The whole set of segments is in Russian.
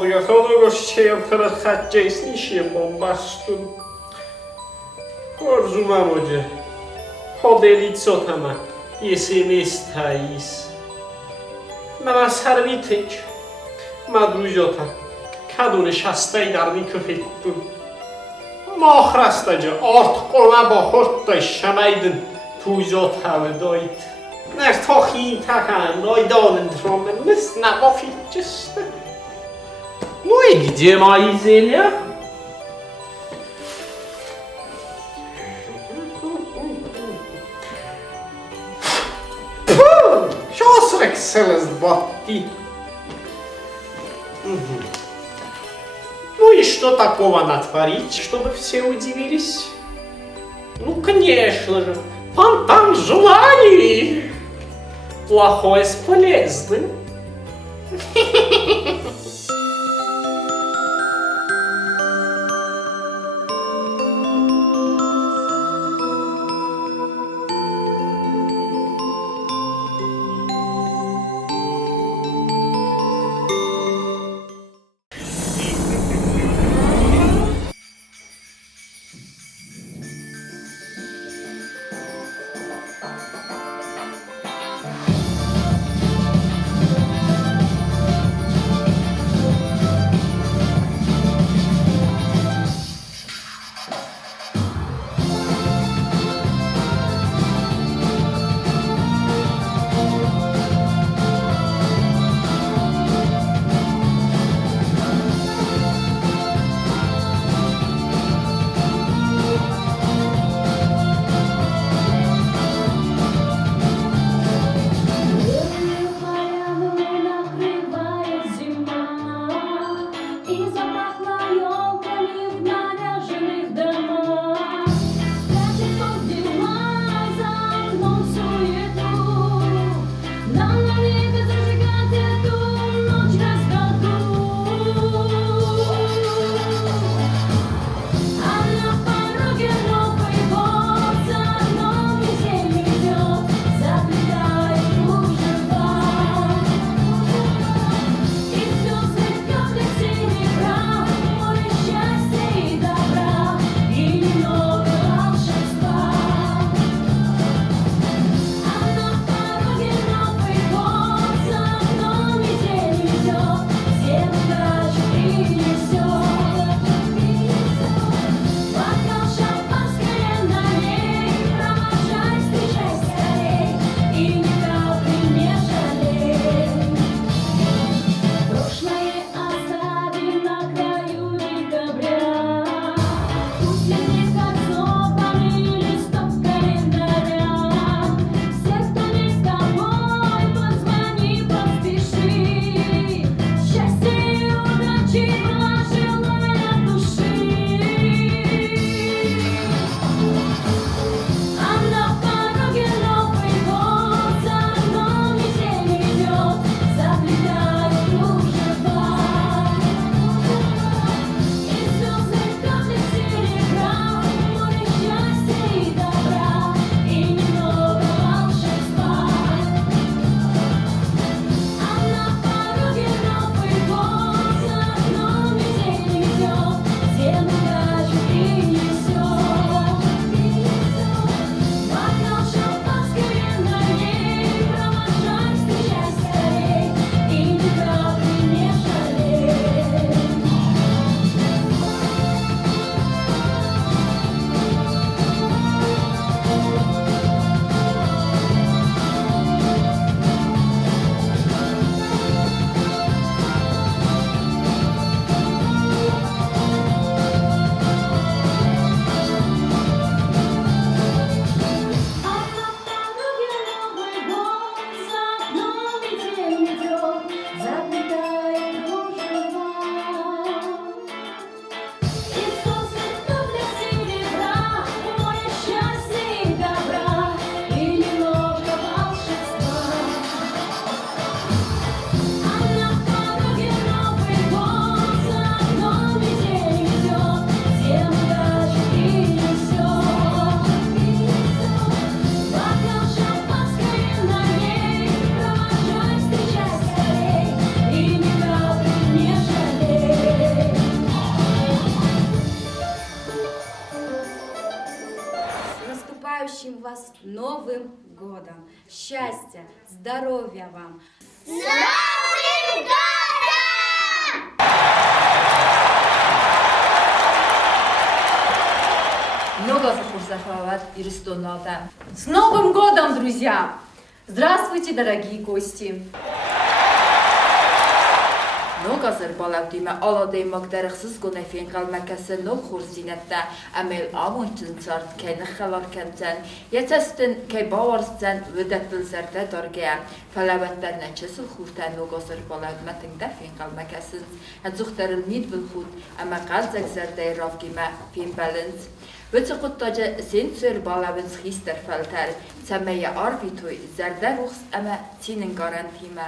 podgotował gościem, teraz chodźcie z niczym bombastun. Rozumiem, że chodili co tam, jeśli mistajis. Na serwityć, ma drużota, kadune szastaj darni kufitun. Mohrastacı ort ona bohurtta şamaydın tuzot doyt. När tohin takan doydonen trommen mysna bofitçiste. Ну и где мои зелья? Сейчас Экселес Батти. Ну и что такого натворить, чтобы все удивились? Ну, конечно же, фонтан желаний. Плохое с полезным. с Новым годом! Счастья, здоровья вам! С Новым годом! Много захват и рестоната. С Новым годом, друзья! Здравствуйте, дорогие гости! Много балавдима аладеймак дарахсыз гонефин қалмакасы нов хурзинетта амел амунтын царт кайны халаркентен yetestin kay bavarsten vödettil zerde dargea falavetten neçesil hurtan nogasır balavmetin defin qalmakasın zuhtaril nid bilhut ama qalzak zerde ravgima fin balans Vötsequttaja sensör balavins hister faltar samaya arbitoy zerde ruhs ama tinin garantima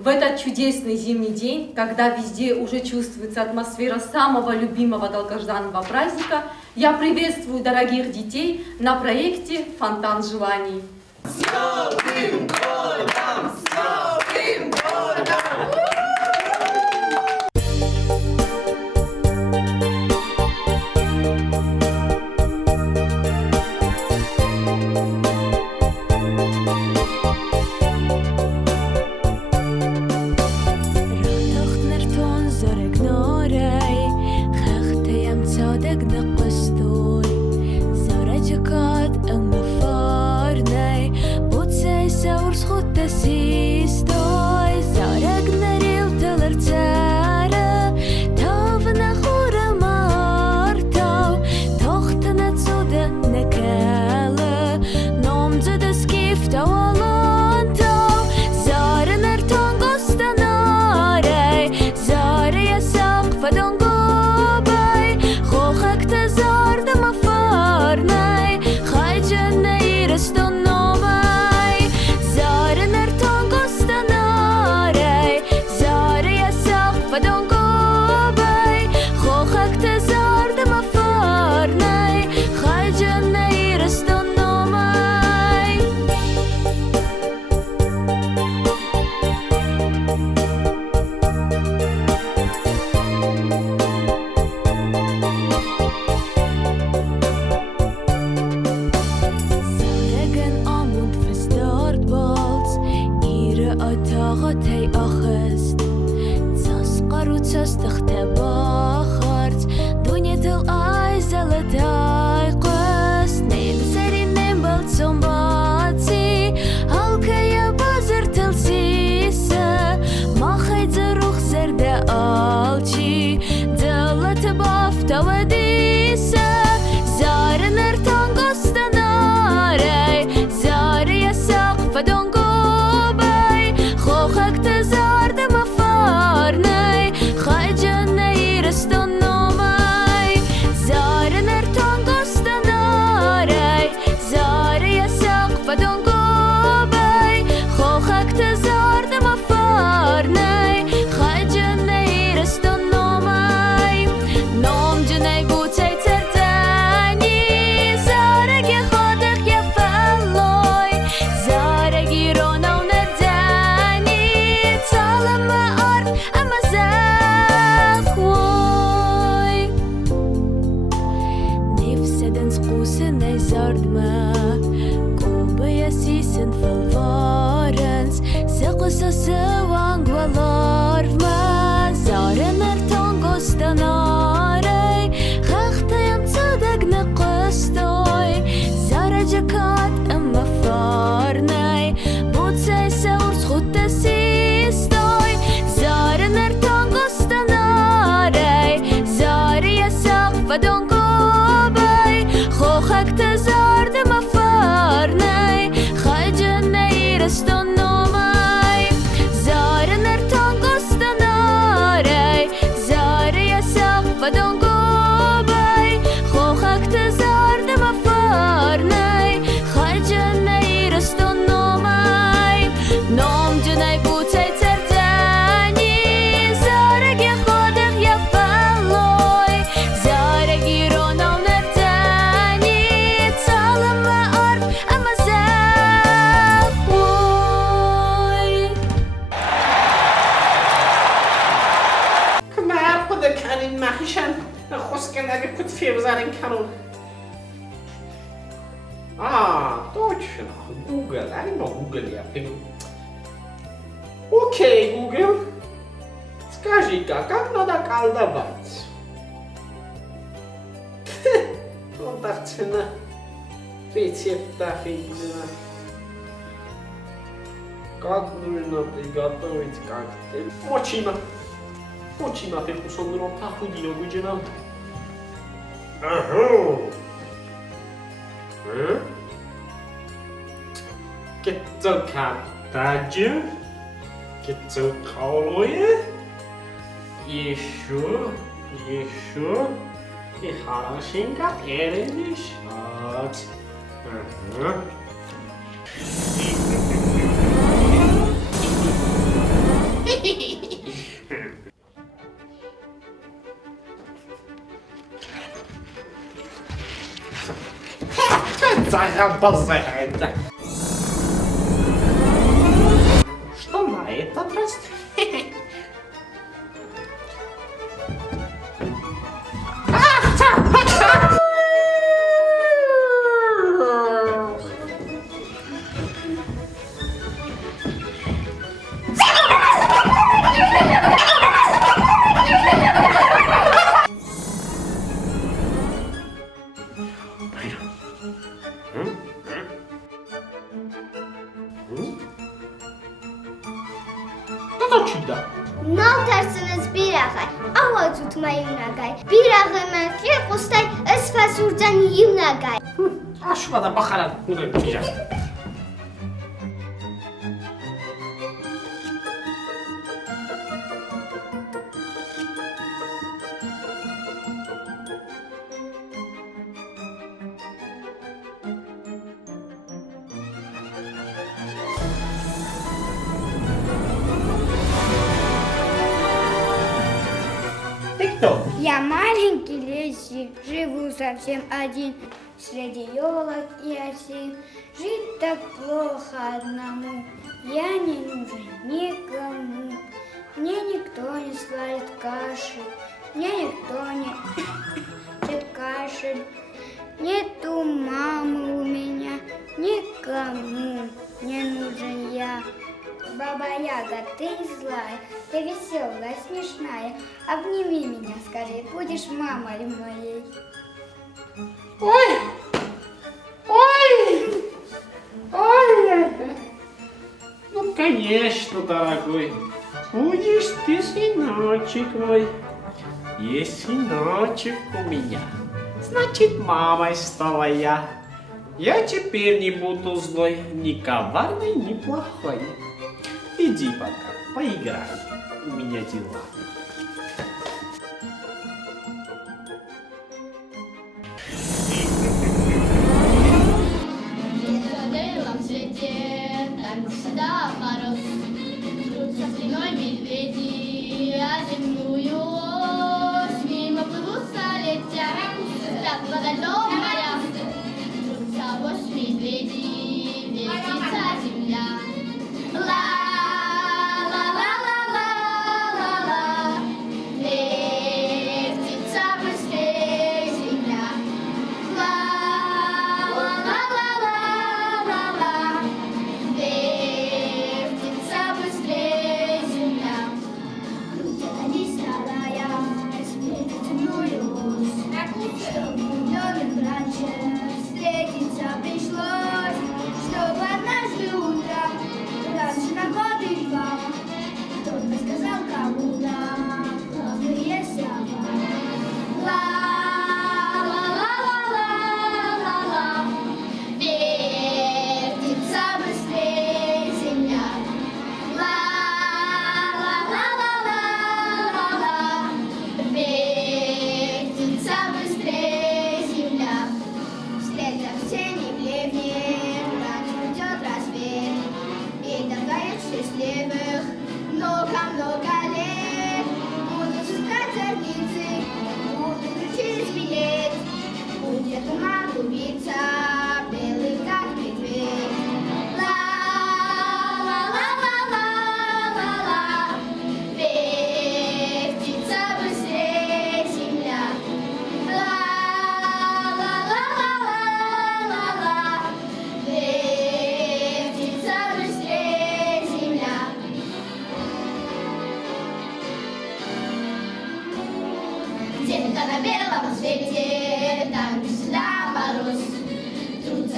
В этот чудесный зимний день, когда везде уже чувствуется атмосфера самого любимого долгожданного праздника, я приветствую дорогих детей на проекте «Фонтан желаний». С Новым годом! С Новым годом! Urs mig zardma Kobe sisen falvarens Seqsa sewang walarvma Zaren tongos tanare Khakhtayan tsadag naqastoy Zara jakat amma farnay Butsay saurs khutta sistoy Zaren tongos tanare Zari yasaq fadon خوخک تزارد مفارنی خجنی رستنومی زار نرتان گستناری زاری سقف دنگوبی خوخک تزارد مفارنی خجنی رستنومی نام جنی بوتی تردنی زارگی خودک یا فلوی زارگی رو نام محیشن خسکن اگه کت فیبزارین کنون точно, Google, на Google я пишу. Окей, Google, скажи-ка, как надо колдовать? Вот так цена рецепта фигня. Как нужно приготовить коктейль? Mochima per sono un pahudino originale. Get the cartage. Get the color. Еще. И хорошенько перемешать. Обозрение. Что на этот раз? Նավթարսնս բիրաղայ, ավազուտ մայունագայ, բիրաղը մենքրի կուստայ ըսվասուրձան յունագայ։ Աշվադա բախարան ունեմ բիրաղ։ Я маленький лесик, живу совсем один, среди елок и осин. Жить так плохо одному, я не нужен никому. Мне никто не сварит каши, мне никто не чет кашель. Нету мамы у меня, никому не нужен я. Баба Яга, ты не злая, ты веселая, смешная. Обними меня скорее, будешь мамой моей. Ой! Ну, конечно, дорогой. Будешь ты сыночек мой. Есть сыночек у меня. Значит, мамой стала я. Я теперь не буду злой, ни коварной, ни плохой. Иди пока, поиграй. У меня дела. На белом свете так всегда мороз. Трутся спиной медведи, а земную ось мимо плывут столетия, так водолём моря. Трутся ось медведи, вертится земля.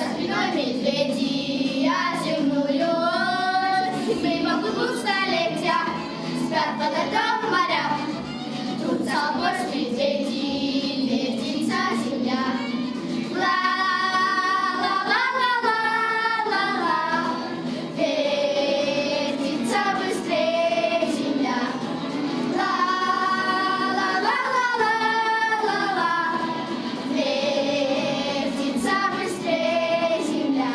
спиной медведи, а земную ось мимо плывут столетия, спят под льдом моря, трутся борщ медведи, вертится земля. Ла-ла-ла-ла-ла-ла, вертится быстрее земля. Ла-ла-ла-ла-ла-ла, вертится быстрее земля.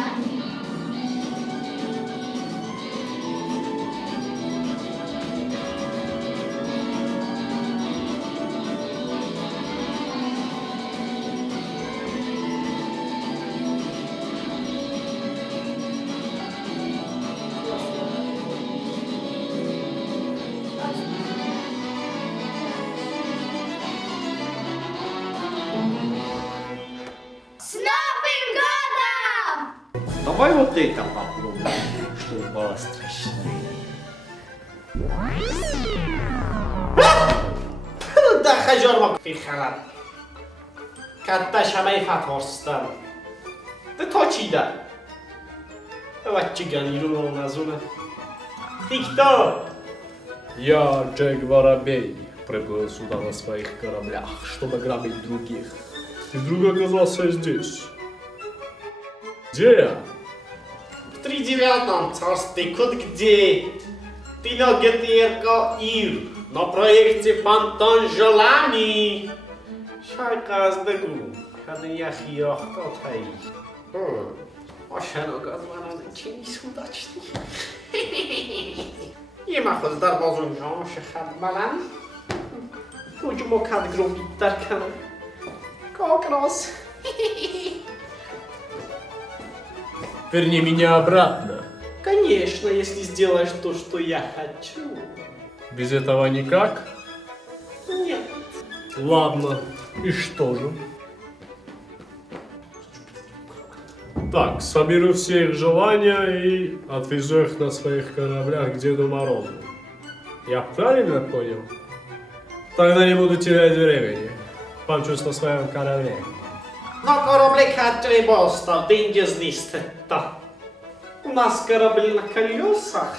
С Новым годом! Давай вот это попробуем, чтобы было страшнее. Да хажормак фихалат. Катта шамай фатхостан. Да точида. Вачиган юру назуна. Ты кто? Я, Джек Воробей, приплыл сюда на своих кораблях, чтобы грабить других. И вдруг оказался здесь. Где я? В 39-м царстве, кот где? Ты на ГТРК Ир, на проекте Фонтан желаний. Шайка сдегу, когда я хирох тотай. Ошано газвана начинись удачный. Имахоз дарбозун шахад балан. Уджмо кад грубит даркан. Как раз. Верни меня обратно. Конечно, если сделаешь то, что я хочу. Без этого никак? Нет. Ладно, и что же? Так, соберу все их желания и отвезу их на своих кораблях к Деду Морозу. Я правильно понял? Тогда не буду терять времени. Помчусь на своем корабле. На корабле треба остав, деньги знистета. У нас корабль на колесах,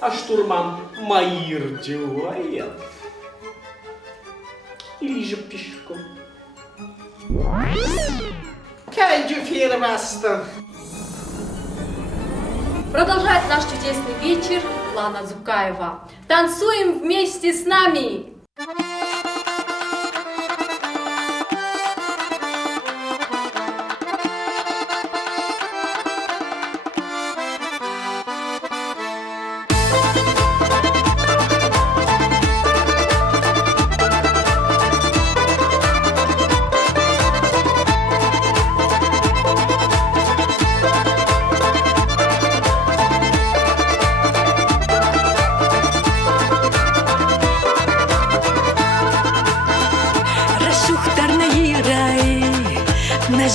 а штурман Маир делает. Или же пешком. Кайджу фирмастер. Продолжает наш чудесный вечер Лана Зукаева. Танцуем вместе с нами!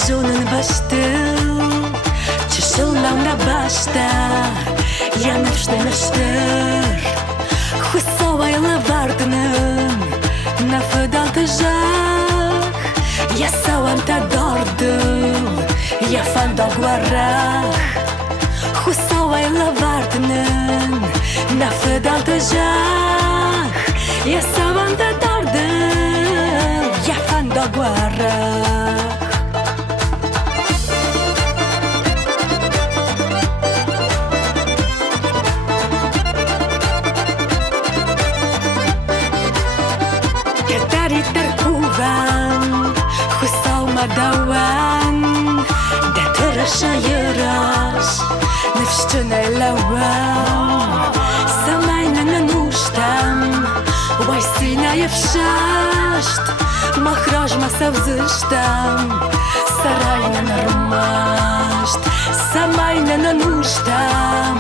Zonen bastil, çışılmam da başta, yanıştı naştır. Хусовайла вардının, нафыдал тыжах, я сауан та дордыл, я фандал гуарах. Хусовайла вардının, нафыдал тыжах, я сауан та дордыл, я фандал гуарах. Madauan, da törösa jöras, nevstönä lauan, samajna na nushtam, uaj sina je všasht, mahraj masa vzështam, sarajna na rumasht, samajna na nushtam,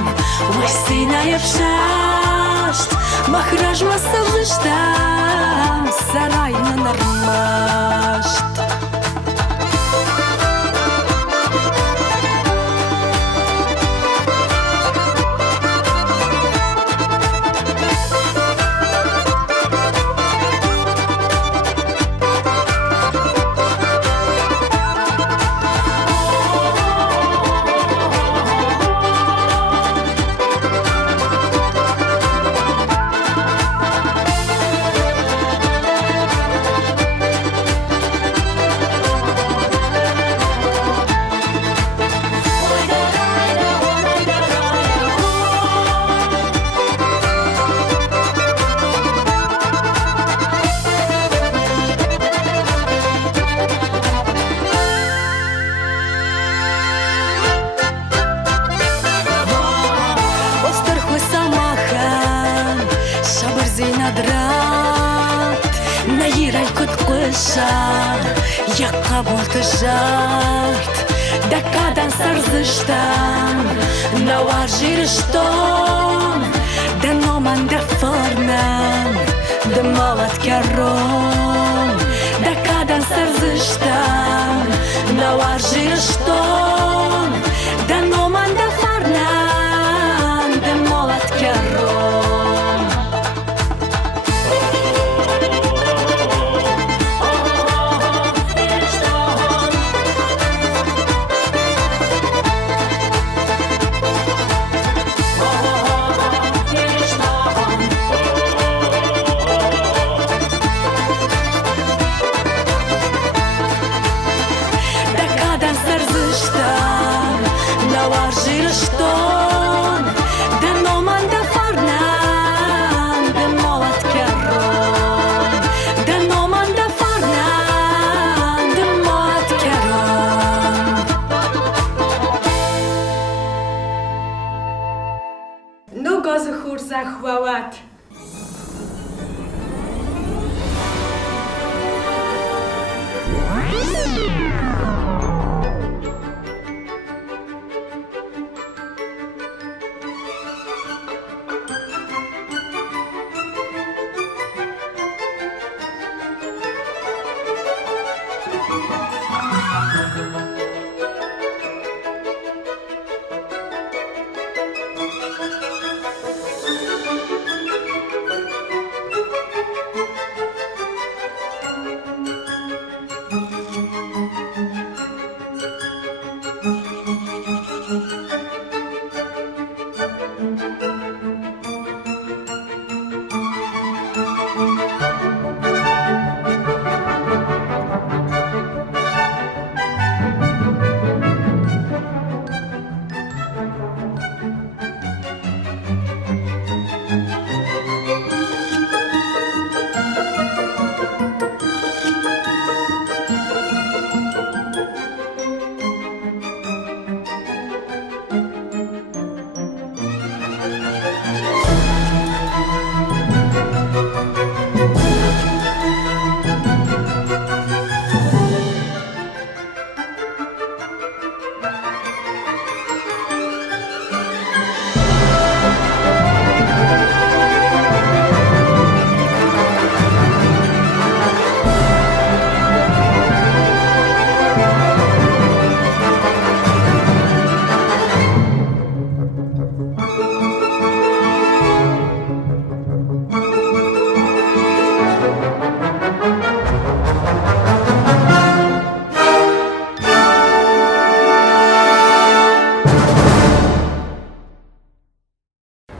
uaj sina je všasht, mahraj masa vzështam, sarajna na rumasht. квадрат Наирай кот кыша Якка болты жарт Да кадан сарзыштам Науар жирыштом Да номан да форнам Да молот кером Да кадан сарзыштам Науар жирыштом Да номан да форнам Да молот кером Ну, газахур захвалат.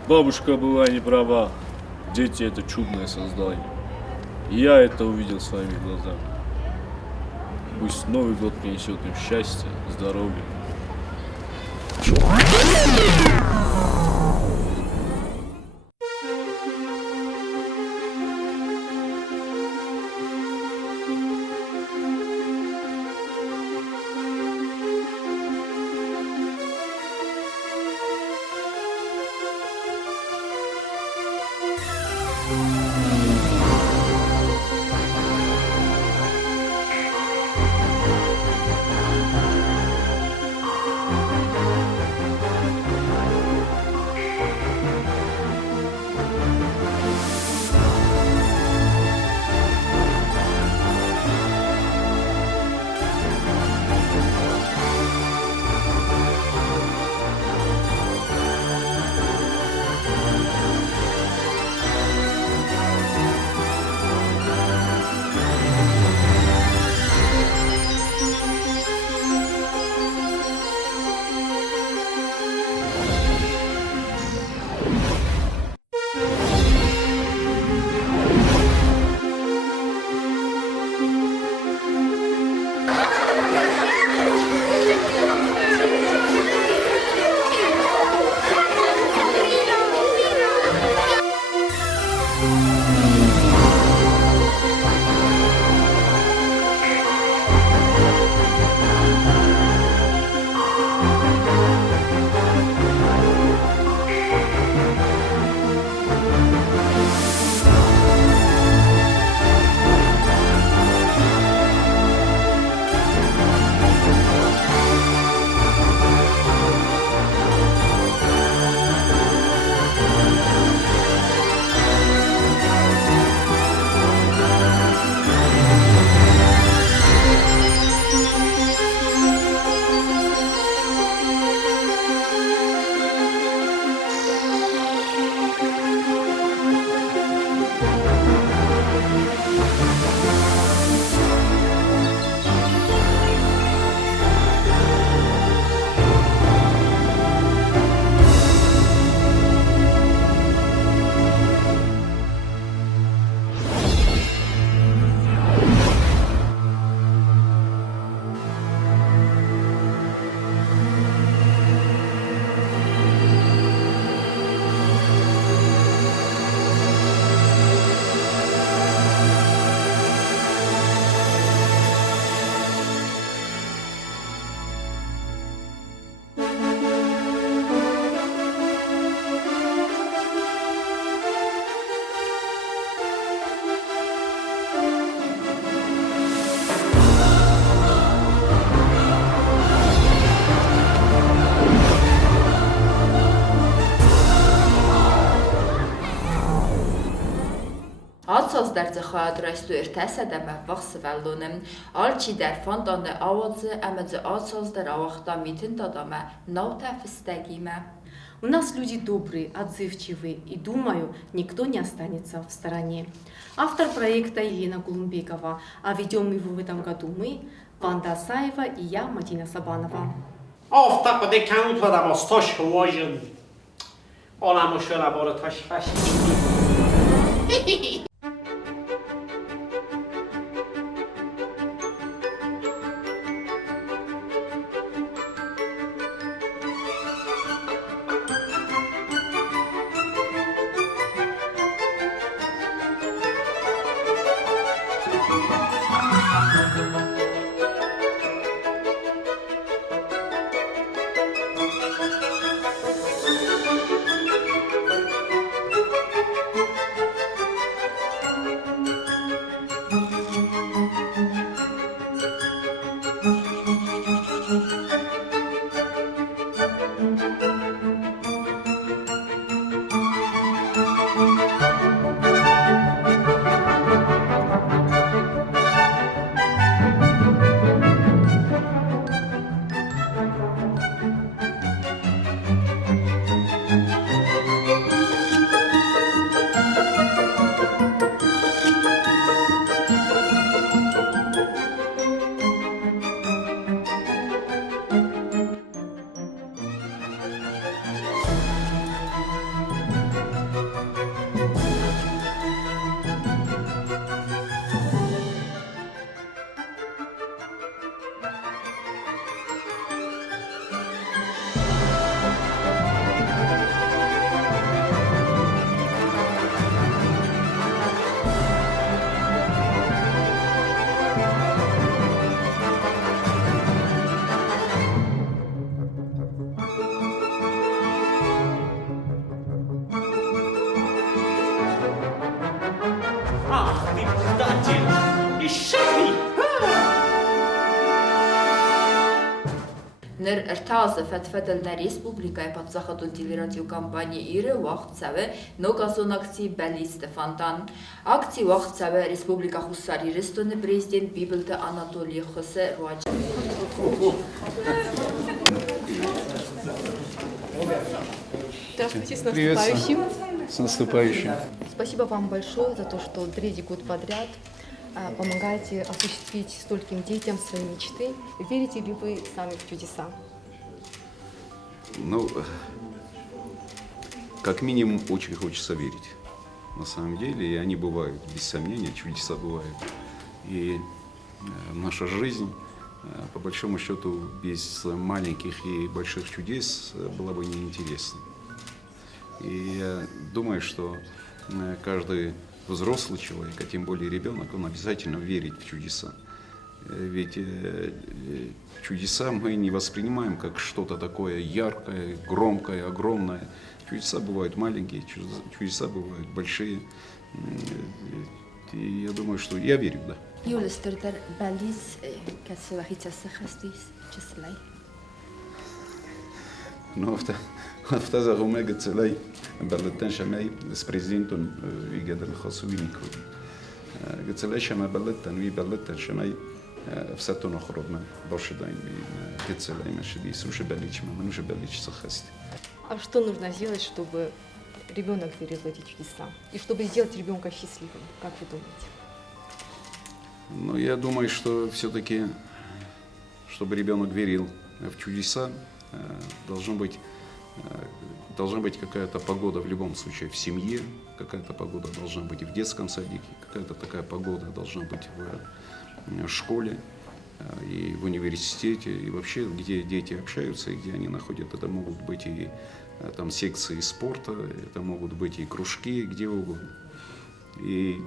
Бабушка была не права. Дети — это чудное создание. И я это увидел своими глазами. Пусть Новый год принесет им счастье, здоровье. Ասած դարձը խայադրայստու էր տեսադամը վախսվալոնը, ալչի դեր ֆանտանը ավածը ամեծը ասած դեր ավախտամիտին տադամը նավտա фստагима. У нас люди добрые, отзывчивые, и думаю, никто не останется в стороне. Автор проекта Елена Кулумбекова, а ведем его в этом году мы, Ванда Асаева и я, Мадина Сабанова. Ofta på det kan utvara oss tosh hojen. Ona mo köra bara tosh fast. Ներ ըրթազը ֆետֆեդելներ Ռեսպուբլիկայի պատսախատուն տիլերադիոկամպանիա իրը վաղցավը նոգազոնակցի բալի Ստեֆանտան ակցի վաղցավը Ռեսպուբլիկա խուսարի ռեստոնը պրեզիդենտ Բիբլտը Անատոլի Խոսե Ռուաջ Здравствуйте, с наступающим. С наступающим. Спасибо вам большое за то, что третий год подряд помогаете осуществить стольким детям свои мечты. Верите ли вы сами в чудеса? Ну, как минимум, очень хочется верить. На самом деле, и они бывают, без сомнения, чудеса бывают. И наша жизнь, по большому счету, без маленьких и больших чудес была бы неинтересна. И я думаю, что каждый взрослый человек, а тем более ребенок, он обязательно верит в чудеса. Ведь чудеса мы не воспринимаем как что-то такое яркое, громкое, огромное. Чудеса бывают маленькие, чудеса бывают большие. И я думаю, что я верю, да. Ну, αυτά ζαγούμε γετσελάει μπαλετέν σαμέι с президентом вигадал хасуинику. Гецелай шама балеттан ви балеттан шамай в сатоно хробна башидаин гецелай машиди суше баличма мануше балич сахаст. А что нужно сделать, чтобы ребенок верил в эти чудеса? И чтобы сделать ребенка счастливым, как вы думаете? Ну, я думаю, что все-таки, чтобы ребенок верил в чудеса, должна быть какая-то погода в любом случае в семье, какая-то погода должна быть в детском садике, какая-то такая погода должна быть в школе и в университете, и вообще, где дети общаются, и где они находят. Это могут быть и там секции спорта, это могут быть и кружки, где угодно. И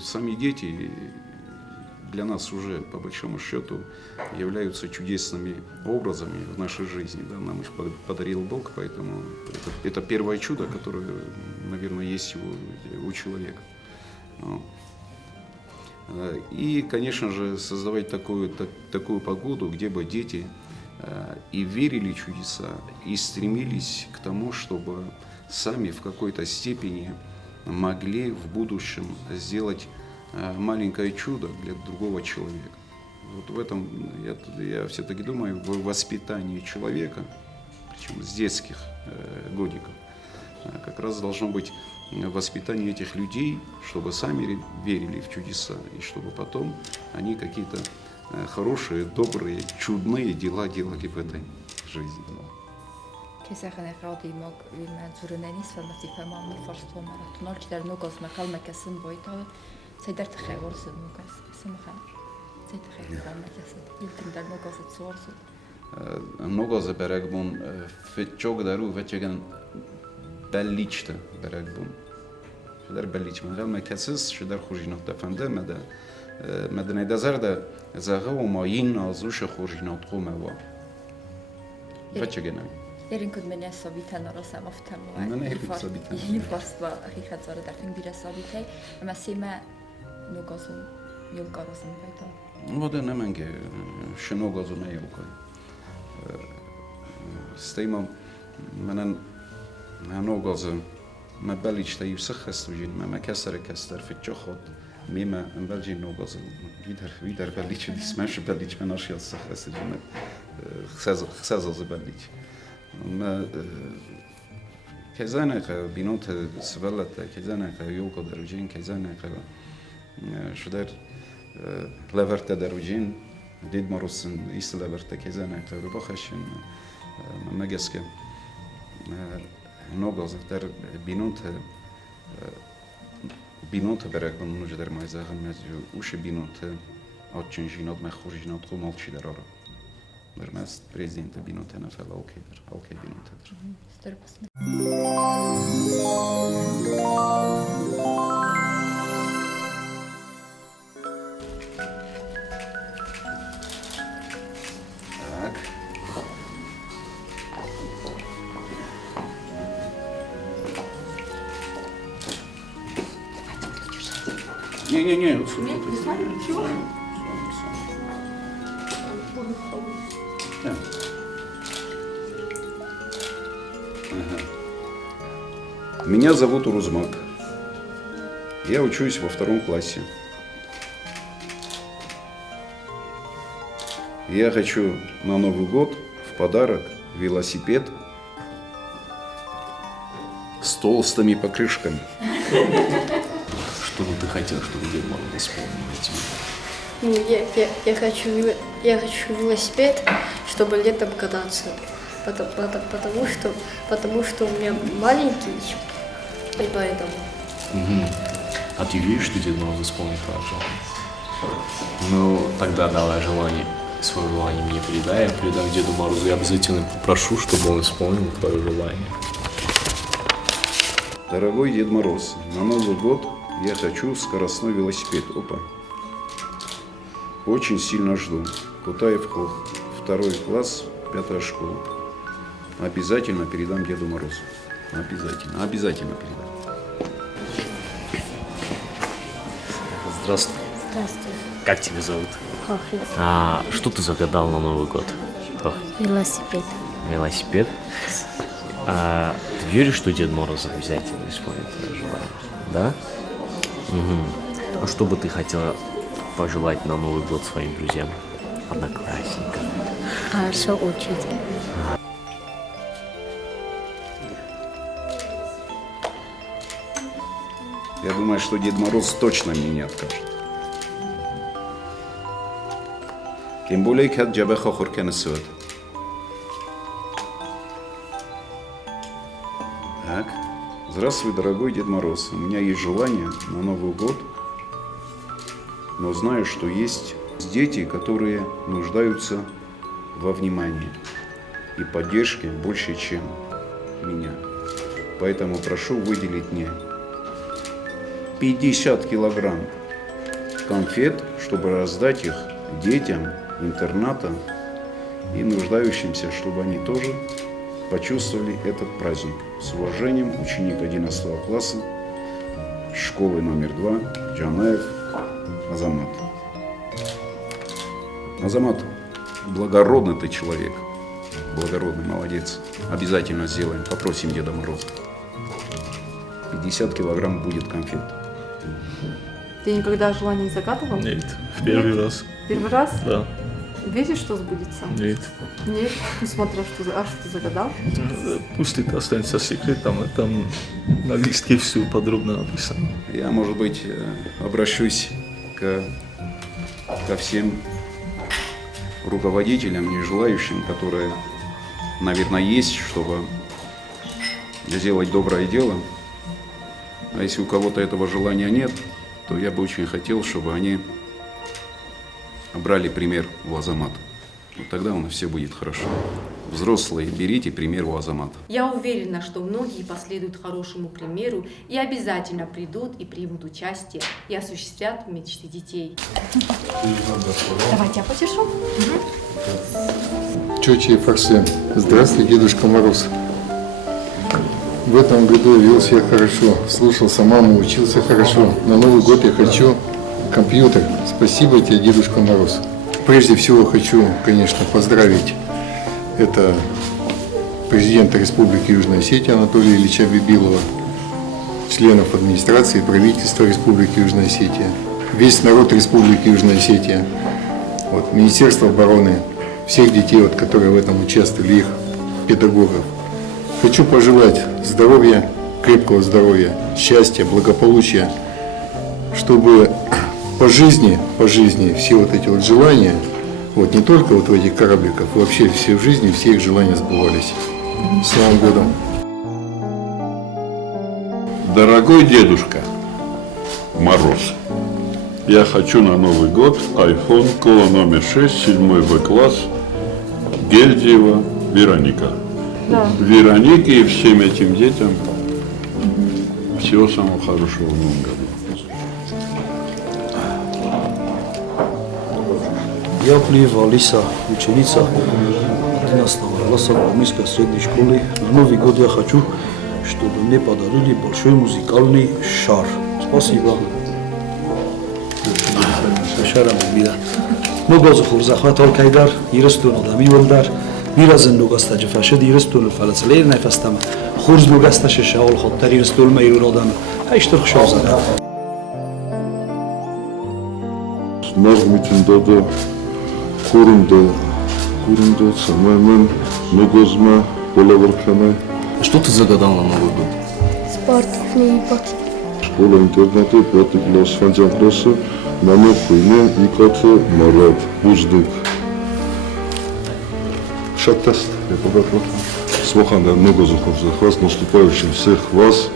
сами дети для нас уже, по большому счету, являются чудесными образами в нашей жизни. Да? Нам их подарил Бог, поэтому это первое чудо, которое, наверное, есть у человека. И, конечно же, создавать такую погоду, где бы дети и верили в чудеса, и стремились к тому, чтобы сами в какой-то степени могли в будущем сделать маленькое чудо для другого человека. Вот в этом я все-таки думаю, в воспитании человека, причем с детских годиков, как раз должно быть воспитание этих людей, чтобы сами верили в чудеса, и чтобы потом они какие-то хорошие, добрые, чудные дела делали в этой жизни. Készen rádímag, mert zúrnenis van, mert ifem amni farsztól, mert a tunalcs, de nogaz meg kalmekeszem bojtal, szedert a hegorszod nogaz, szemchen, szedert a hegorszod, iltim der nogaz a szorszod. Nogaz a berekbon, fitcsog darú, vecsegen bellicste berekbon. Şeder bellics, mert megkeszesz, şeder húzsinat defende, mert nedezер de zaga o mayin azuş húzsinat komeva. Vecsegen. Érünk menje szabítani arra szám aftemlóan. Nem érünk szabítani. Hívasztva a hihetszarra derfünk bire szabítai, mert széme nogazom, nyilgarozom bajta. Вода не менге, ще ногазу не юлкой. Стейма менен ногазу ما بلش تيجي سخس وجين ما كسر في الشخط ميما بلجي نوغاز ويدر بلش دي سماش بلش ما ناشي سخس جين خساز بلش ما كزانا بينوت سبلت كزانا يوكو دروجين كزانا شدر لفرت دروجين ديد مروسن يس لفرت كزانا ربخشن ما جسك نوغاز در بینوت برگم نوچه در مایزه هم مزیو اوش بینوت آتشن جینات مخورجینات خو مالچی در آره برمست پرزیدنت بینوت NFL اوکی بینوت در. Не, Меня зовут Урузмак. Я учусь во 2 классе. Я хочу на Новый год в подарок велосипед с толстыми покрышками. Что бы ты хотел, чтобы Дед Мороз исполнил тебе? Я хочу велосипед, чтобы летом кататься. Потому что у меня маленький, и поэтому. А ты веришь, что Дед Мороз исполнит твое желание? Ну, тогда давай свое желание мне передай, я передам Деду Морозу. Я обязательно попрошу, чтобы он исполнил твое желание. Дорогой Дед Мороз, на Новый год я хочу скоростной велосипед. Опа. Очень сильно жду. Кутаев 2 класс, 5 школа. Обязательно передам Деду Морозу. Обязательно передам. Здравствуй. Здравствуй. Как тебя зовут? Хохи. А что ты загадал на Новый год? Велосипед. Велосипед? А ты веришь, что Дед Мороз обязательно исполнит твое желание? Да? Угу. А что бы ты хотела пожелать на Новый год своим друзьям, одноклассникам? Хорошо учить. Я думаю, что Дед Мороз точно мне не откажет. Тем более, как джабе хохоркен свет. Так. Здравствуй, дорогой Дед Мороз. У меня есть желание на Новый год, но знаю, что есть дети, которые нуждаются во внимании и поддержке больше, чем меня. Поэтому прошу выделить мне 50 килограмм конфет, чтобы раздать их детям интерната и нуждающимся, чтобы они тоже почувствовали этот праздник. С уважением, ученик 11 класса школы номер 2 Джанаев Азамат. Азамат, благородный ты человек. Благородный, молодец. Обязательно сделаем, попросим Деда Мороза. 50 килограмм будет конфет. Ты никогда желание не загадывал? Нет, в первый раз. Первый раз? Да. Веришь, что сбудется? Нет. Нет? Ну, смотря, что ты загадал. Пусть это останется секретом, там на листке все подробно написано. Я, может быть, обращусь ко всем руководителям, не желающим, которые, наверное, есть, чтобы сделать доброе дело. А если у кого-то этого желания нет, то я бы очень хотел, чтобы они брали пример у Азамата. Вот тогда у нас все будет хорошо. Взрослые, берите пример у Азамата. Я уверена, что многие последуют хорошему примеру и обязательно придут и примут участие и осуществят мечты детей. Давайте я потешу. Тетя Фарсе, здравствуй, Дедушка Мороз. В этом году я вел себя хорошо, слушался маму, учился хорошо. На Новый год я хочу компьютер. Спасибо тебе, Дедушка Мороз. Прежде всего хочу, конечно, поздравить это президента Республики Южная Осетия Анатолия Ильича Бибилова, членов администрации и правительства Республики Южная Осетия, весь народ Республики Южная Осетия, вот, Министерство обороны, всех детей, которые в этом участвовали, их педагогов. Хочу пожелать здоровья, крепкого здоровья, счастья, благополучия, чтобы по жизни все вот эти вот желания, вот не только вот в этих корабликах, вообще все в жизни, все их желания сбывались. С Новым годом! Дорогой Дедушка Мороз, я хочу на Новый год iPhone Кола номер 6, 7 В-класс, Гельдиева Вероника. Да. Веронике и всем этим детям всего самого хорошего в Новом году. Я Плиева Алиса, ученица 11 класса Бауманской средней школы. На Новый год я хочу, чтобы мне подарили большой музыкальный шар. Спасибо. Шарам бида. Много захур захватал кайдар, ирестун адами волдар. Миразен ногаста джфашед ирестун фалацлей нефастама. Хурз ногаста шешаол хоттар ирестун мейру радам. Хайштер хшозара. Назмитин дада Курунда, Самаймен, Ногозма, Полавархана. Что ты загадал на Новый год? Спорт в Нейпаке. Школа интернета, 5 класс, фанзан класса, намек хуйне, Никата, Марат, Уздык. Шаттаст, я побратал. Смоханда, много захват, с наступающим всех вас.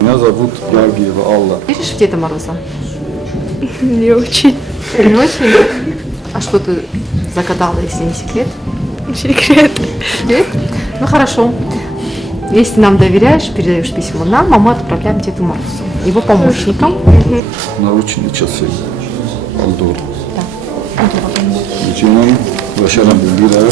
Меня зовут Георгиева Алла. Веришь в Деда Мороза? Не очень. Не очень? А что ты загадала, если не секрет? Секрет. Секрет? Ну хорошо. Если нам доверяешь, передаешь письмо нам, а мы отправляем Деду Морозу, его помощникам. Наручные часы. Алдор. Да. Начинаем. Вашарам Бубира,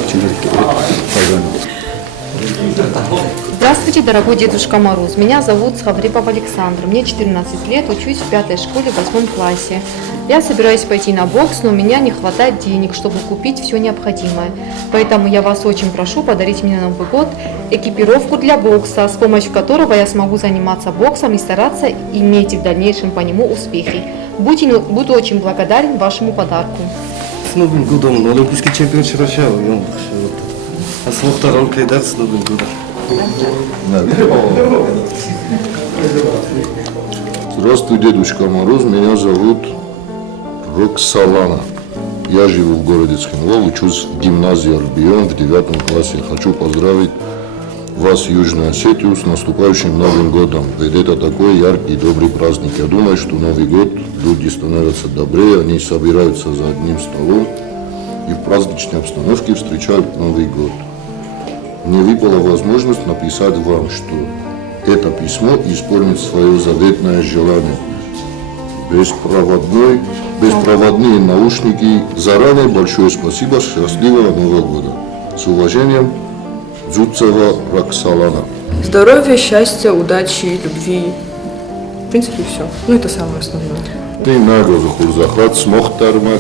Здравствуйте, дорогой Дедушка Мороз. Меня зовут Схаврипов Александр. Мне 14 лет, учусь в 5 школе в 8 классе. Я собираюсь пойти на бокс, но у меня не хватает денег, чтобы купить все необходимое. Поэтому я вас очень прошу подарить мне на Новый год экипировку для бокса, с помощью которого я смогу заниматься боксом и стараться иметь в дальнейшем по нему успехи. Буду очень благодарен вашему подарку. С Новым годом, на Олимпийский чемпион Широшава. А с Мухтаром Кайдар с Новым годом. Здравствуй, Дедушка Мороз, меня зовут Роксалана. Я живу в городе Цхинвал, учусь в гимназии Альбион в 9 классе. Хочу поздравить вас, Южную Осетию, с наступающим Новым годом. Ведь это такой яркий и добрый праздник. Я думаю, что Новый год люди становятся добрее, они собираются за одним столом и в праздничной обстановке встречают Новый год. Мне выпала возможность написать вам, что это письмо исполнит свое заветное желание. Беспроводные наушники. Заранее большое спасибо, счастливого Нового года. С уважением, Дзуцева Роксалана. Здоровья, счастья, удачи, любви. В принципе, все. Ну, это самое основное. Ты много захур захват, смог тарма,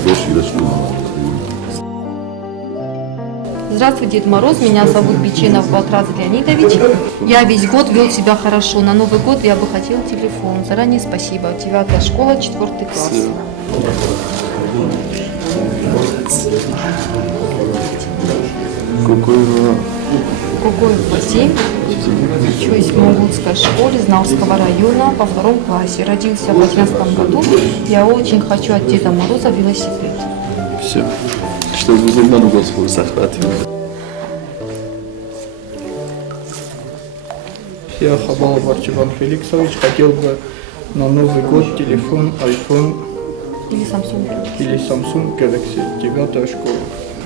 Здравствуй, Дед Мороз, меня зовут Биченов Балтраз Леонидович. Я весь год вел себя хорошо. На Новый год я бы хотел телефон. Заранее спасибо. 9 школа, 4 класс. Кукуева 7. Учусь в Мунгутской школе Знаурского района во 2 классе. Родился в 2011 году. Я очень хочу от Деда Мороза велосипед. Все. Чтобы на Новый год захватить. Я Хабалов Арчибан Феликсович хотел бы на Новый год телефон iPhone или Samsung Galaxy 9 школа.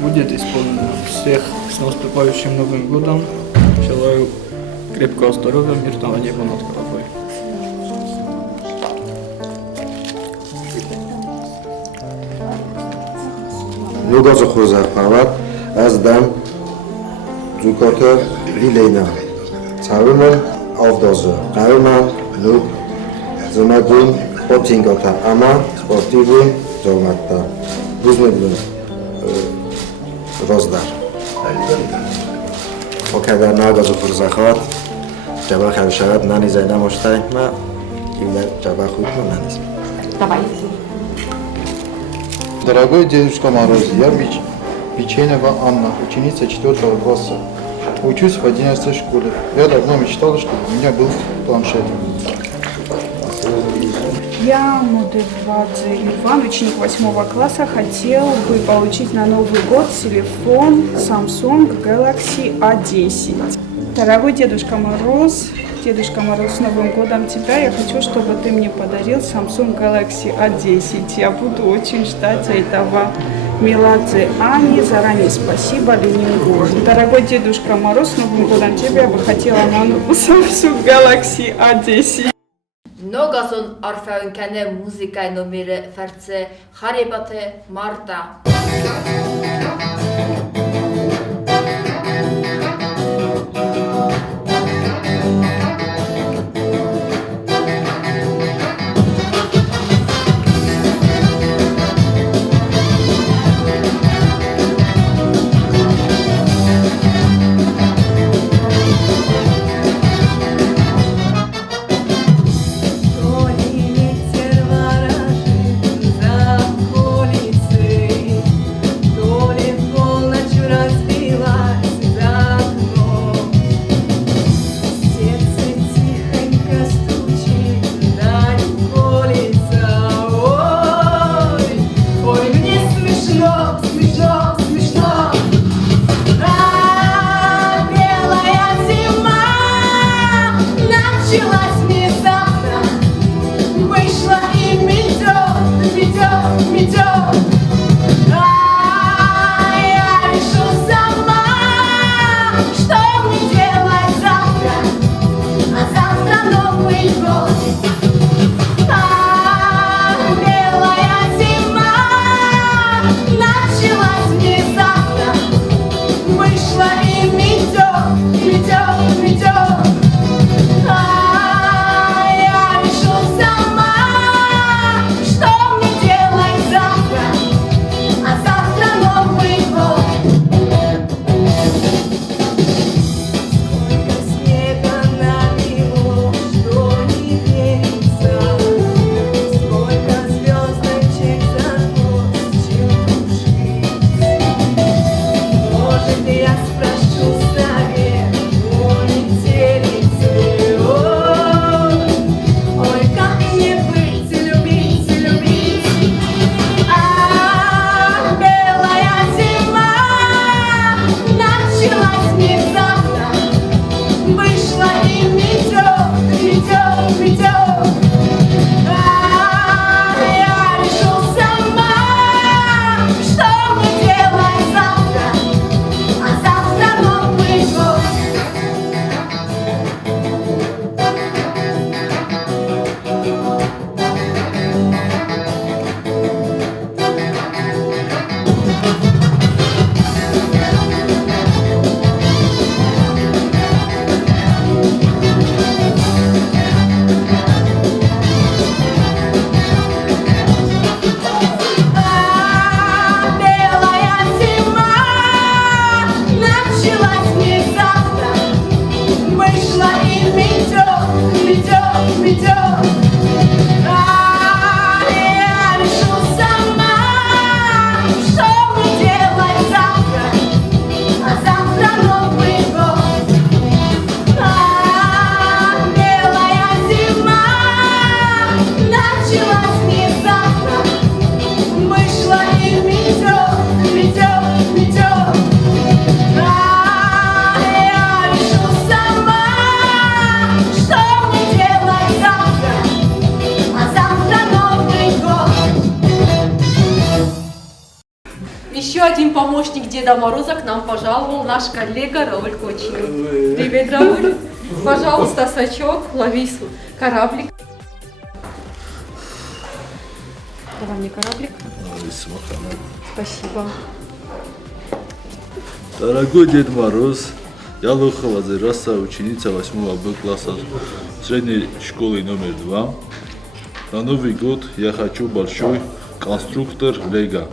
Будет исполнено. Всех с наступающим Новым годом. Желаю крепкого здоровья, мирного неба над головой. Նուգազը խոզախավատ, аз դամ ձուկոտը լիլեյնա, ծարում եմ ավդոզը, կարում եմ նուգ զնագուն պոթինգոտա, ամա սպորտիվուն զորմատտա, բուզմեդլուն ռոզդար։ Հոքադար նուգազը խոզախավատ, ջաբա խավշավատ նանի զայնա մոշտայ, մա իվներ ջաբա խույթն նանիս։ Давай. Дорогой Дедушка Мороз, я Биченова Анна, ученица 4 класса. Учусь в 11 школе. Я давно мечтала, чтобы у меня был планшет. Я Мудевадзе Иван, ученик 8 класса, хотел бы получить на Новый год телефон Samsung Galaxy A10. Дорогой Дедушка Мороз, с Новым годом тебя! Я хочу, чтобы ты мне подарил Samsung Galaxy A10. Я буду очень ждать этого. Меладзе Ани, заранее спасибо, Ленинград. Дорогой Дедушка Мороз, с Новым годом тебя! Я бы хотела на Samsung Galaxy A10. Նոգազոն արֆայունքանը մուզիկայ նոմիրը ֆերցե խարիբատե մարտա Разбил Еще один помощник Деда Мороза к нам пожаловал, наш коллега Рауль Кочин. Привет, Рауль. Пожалуйста, сачок, лови кораблик. Давай мне кораблик. Спасибо. Дорогой Дед Мороз, я Луха Вазираса, ученица 8 Б класса средней школы номер 2. На Новый год я хочу большой конструктор Лего.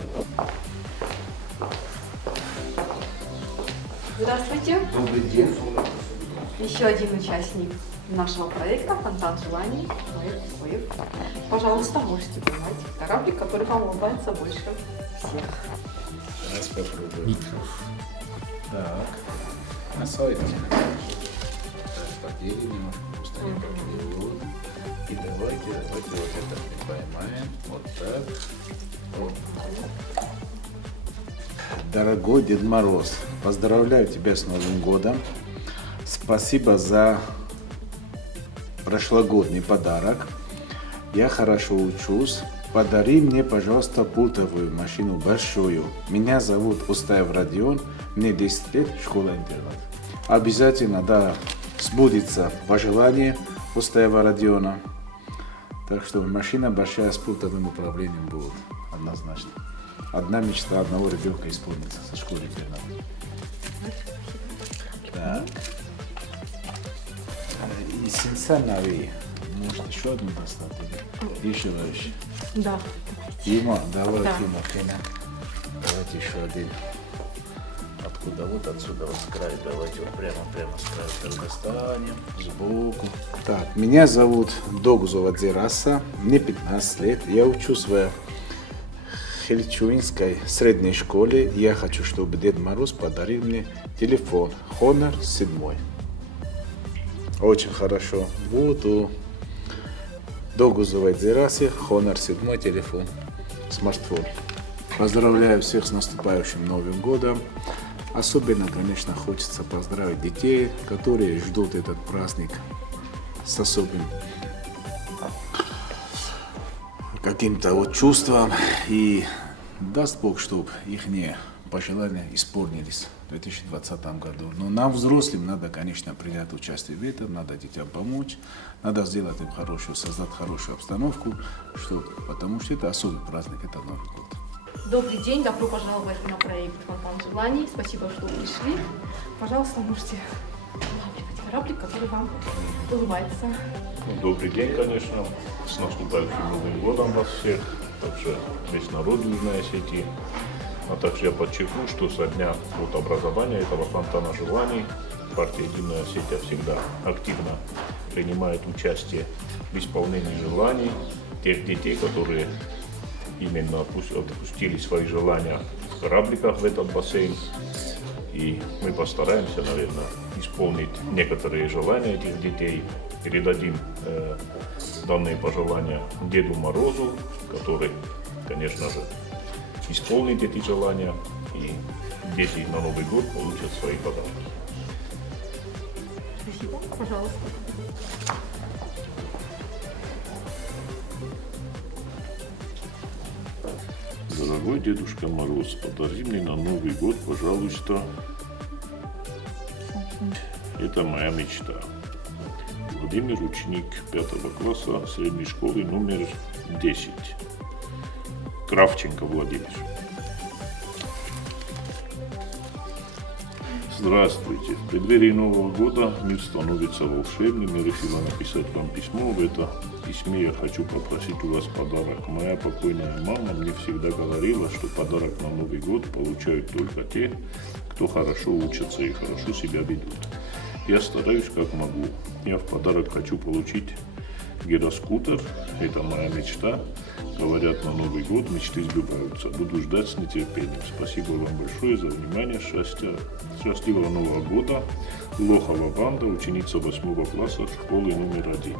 Здравствуйте. Добрый день. Еще один участник нашего проекта «Фонтан желаний». Пожалуйста, можете поймать кораблик, который вам улыбается больше всех. Сейчас попробуем. Так. Насойте. Поделим немножко, пусть они поплывут. И давайте вот это мы поймаем. Вот так. Вот. Дорогой Дед Мороз, поздравляю тебя с Новым годом. Спасибо за прошлогодний подарок. Я хорошо учусь. Подари мне, пожалуйста, пультовую машину большую. Меня зовут Устаев Родион. Мне 10 лет, школа-интернат. Обязательно, да, сбудется пожелание Устаева Родиона. Так что машина большая с пультовым управлением будет однозначно. Одна мечта одного ребенка исполнится со школы-интерната. Так. И сенсанави. Может, еще одну достать? Еще дальше. Да. Дима, давай, Да. Дима. Давайте еще один. Откуда? Вот отсюда, вот с края. Давайте вот прямо с края. Так достанем. Сбоку. Так, меня зовут Догузова Дзираса. Мне 15 лет. Я учусь в Хельчуинской средней школе. Я хочу, чтобы Дед Мороз подарил мне телефон Honor 7. Очень хорошо. Вот у Догузовой Дзирасе Honor 7 телефон, смартфон. Поздравляю всех с наступающим Новым годом. Особенно, конечно, хочется поздравить детей, которые ждут этот праздник с особым каким-то вот чувством. И даст Бог, чтобы их пожелания исполнились в 2020 году. Но нам, взрослым, надо, конечно, принять участие в этом, надо детям помочь, надо сделать им создать хорошую обстановку, потому что это особый праздник, это Новый год. Добрый день, добро пожаловать на проект «Фонтан желаний». Спасибо, что пришли. Пожалуйста, можете улавливать кораблик, который вам улыбается. Добрый день, конечно. С наступающим Новым годом вас всех. Также весь народ Южной Осетии. А также я подчеркну, что со дня от образования этого фонтана желаний партия «Единая Осетия» всегда активно принимает участие в исполнении желаний тех детей, которые именно отпустили свои желания в корабликах в этот бассейн. И мы постараемся, наверное, исполнить некоторые желания этих детей. Передадим данные пожелания Деду Морозу, который, конечно же, исполнит эти желания, и дети на Новый год получат свои подарки. Спасибо, пожалуйста. Дорогой Дедушка Мороз, подари мне на Новый год, пожалуйста. Это моя мечта. Владимир, ученик 5 класса средней школы номер 10. Кравченко Владимир. Здравствуйте. В преддверии Нового года мир становится волшебным. Я решила написать вам письмо. В этом письме я хочу попросить у вас подарок. Моя покойная мама мне всегда говорила, что подарок на Новый год получают только те, кто хорошо учатся и хорошо себя ведут. Я стараюсь как могу. Я в подарок хочу получить гироскутер. Это моя мечта. Говорят, на Новый год мечты сбываются. Буду ждать с нетерпением. Спасибо вам большое за внимание. Счастливого Нового года. Лохова Ванда, ученица 8 класса школы номер 1.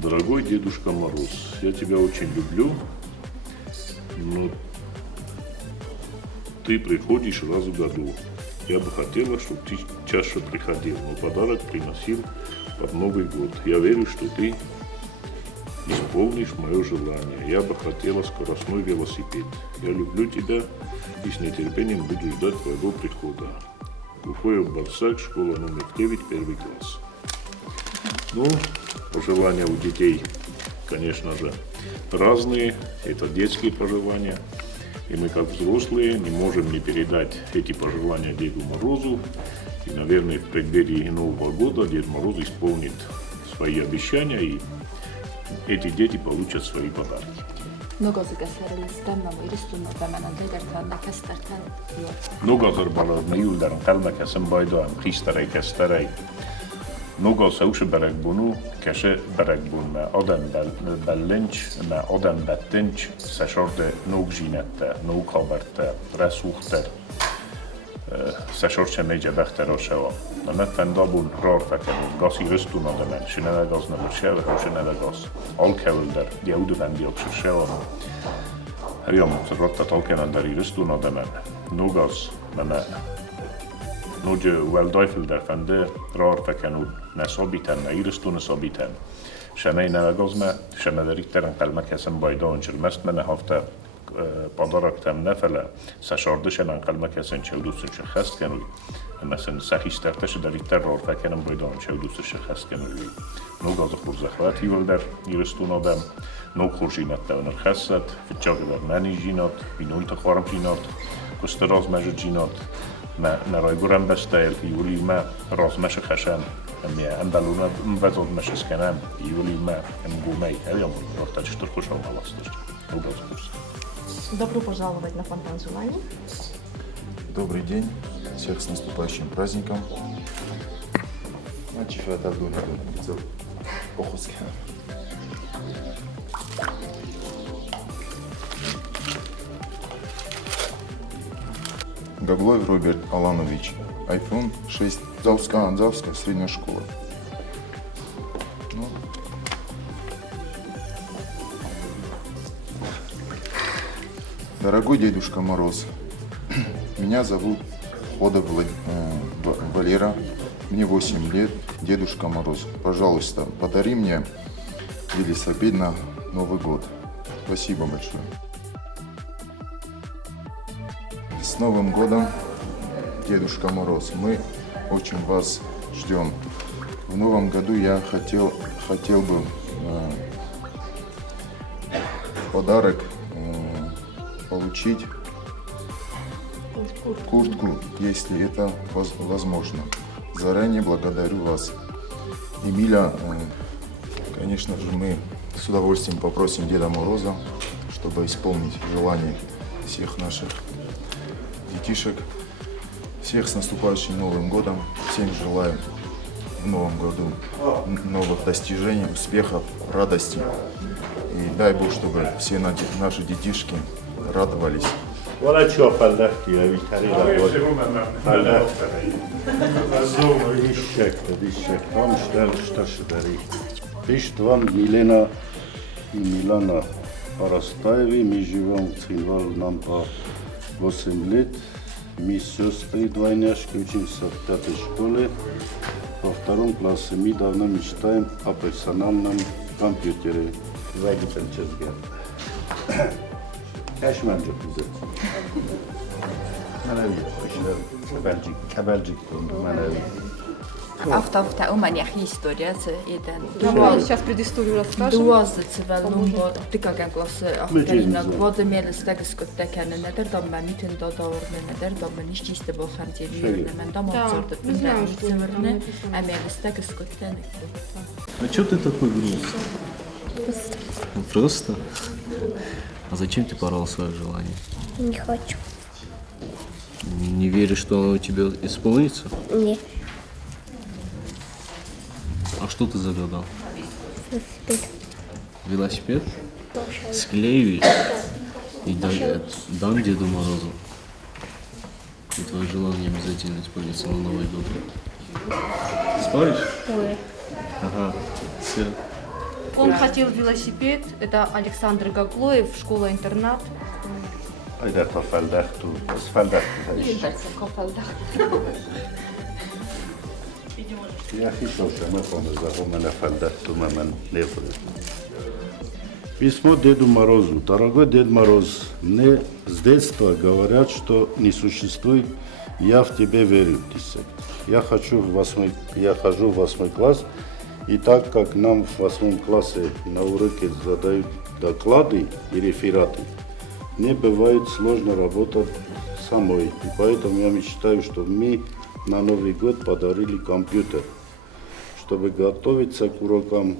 Дорогой Дедушка Мороз, я тебя очень люблю, но ты приходишь раз в году. Я бы хотела, чтобы ты чаще приходил, но подарок приносил под Новый год. Я верю, что ты исполнишь мое желание. Я бы хотела скоростной велосипед. Я люблю тебя и с нетерпением буду ждать твоего прихода. Лукоев Барсак, школа номер 9, 1 класс. Ну, пожелания у детей, конечно же, разные. Это детские пожелания. И мы, как взрослые, не можем не передать эти пожелания Деду Морозу. И, наверное, в преддверии Нового года Дед Мороз исполнит свои обещания, и эти дети получат свои подарки. Nogazar balad juldaran kalmekesen bajdoan, Krisztarei keszterei. Nogasa uše berek bunu, kese berek bun, me aden bellincs, me aden bettincs, se sorde nógzsinette, nóghaberte, resúchter, se sorse meidje bechter oseva. Na neffen dabun rarfekenu, gaszi röstunademen, se nevegaz never sevek, se nevegaz. Alkevölder, die uduvendi okse seva. Riamut rottat alkenanderi röstunademen, nogaz, mene Noge wel dajfilder fende, rarfekenu, ne szabiten, ne iröstu ne szabiten. Semej nevegazme, seme verikteren kalmekesen bajdan, csel mest mene hafta padaraktem nefele, se sardesenen kalmekesen cseuducun se heszkenui. Mesela sehistertesi deritter rarfekenen bajdan, cseuducun se heszkenui. Nogaz a kurzahvat hivölder, iröstu nadem, noghorzsinette öner heszet, fitcsagever meni zsinat, vinulta harm zsinat, kusztaraz mezsut zsinat, ما نرايقورن بستايل يولي ما راس مش خشن مي أمبلونا مبزود مش سكنام يولي ما مقومي هذا مرة تشتر خوش أو ملاستش وباز خوش. Добро пожаловать на фонтан желаний. Добрый день, всех с наступающим праздником. Гаглой Роберт Аланович, iPhone 6, Завская средняя школа. Ну. Дорогой Дедушка Мороз, меня зовут Хода Валера, мне 8 лет, Дедушка Мороз, пожалуйста, подари мне велосипед на Новый год. Спасибо большое. С Новым годом, Дедушка Мороз, мы очень вас ждем. В новом году я хотел бы подарок получить куртку, если это возможно. Заранее благодарю вас. Эмиля, конечно же, мы с удовольствием попросим Деда Мороза, чтобы исполнить желание всех наших детишек. Всех с наступающим Новым годом. Всем желаю в Новом году новых достижений, успехов, радости. И дай Бог, чтобы все наши детишки радовались. ولا تشوف فلدختي هذه الطريقة فلدختي Вишек, вам шташдари. Пишет вам Елена и Милана Парастаеви. Мы живем в Цинвал, нам по 8 лет. Мы сестры двойняшки, учимся в 5 школе. Во 2 классе мы давно мечтаем о персональном компьютере. Eşmencik bize. Manevi, Kebelcik, Manevi. Автофта у меня история с един. Сейчас предысторию расскажем. Дуазы цивилнумба тикаген классы ахтерина владимир стегскоттекен недер дамма митен дадаврны недер дамма ничтисте болхам телиюрны мен дамазорды пиндан цивирны амел стегскоттен. А чё ты такой грустный? Просто? А зачем ты порвал свое желание? Не хочу. Не веришь, что оно у тебя исполнится? Нет. А что ты загадал? Велосипед. Велосипед? Склеиваешь? И дам Деду Морозу. И твое желание обязательно исполнится на Новый год. Споришь? Ой. Ага, все. Он хотел велосипед. Это Александр Гаглоев, школа-интернат. Айдар по фелдахту, с фелдахту. Идем уже. Я хитал, что мы помню, фальдат, тумамен не было. Письмо Деду Морозу. Дорогой Дед Мороз, мне с детства говорят, что не существует «я в тебе верю» десяток. Я хожу в 8 класс, и так как нам в 8 классе на уроке задают доклады и рефераты, мне бывает сложно работать самой, и поэтому я мечтаю, чтобы мне на Новый год подарили компьютер, чтобы готовиться к урокам.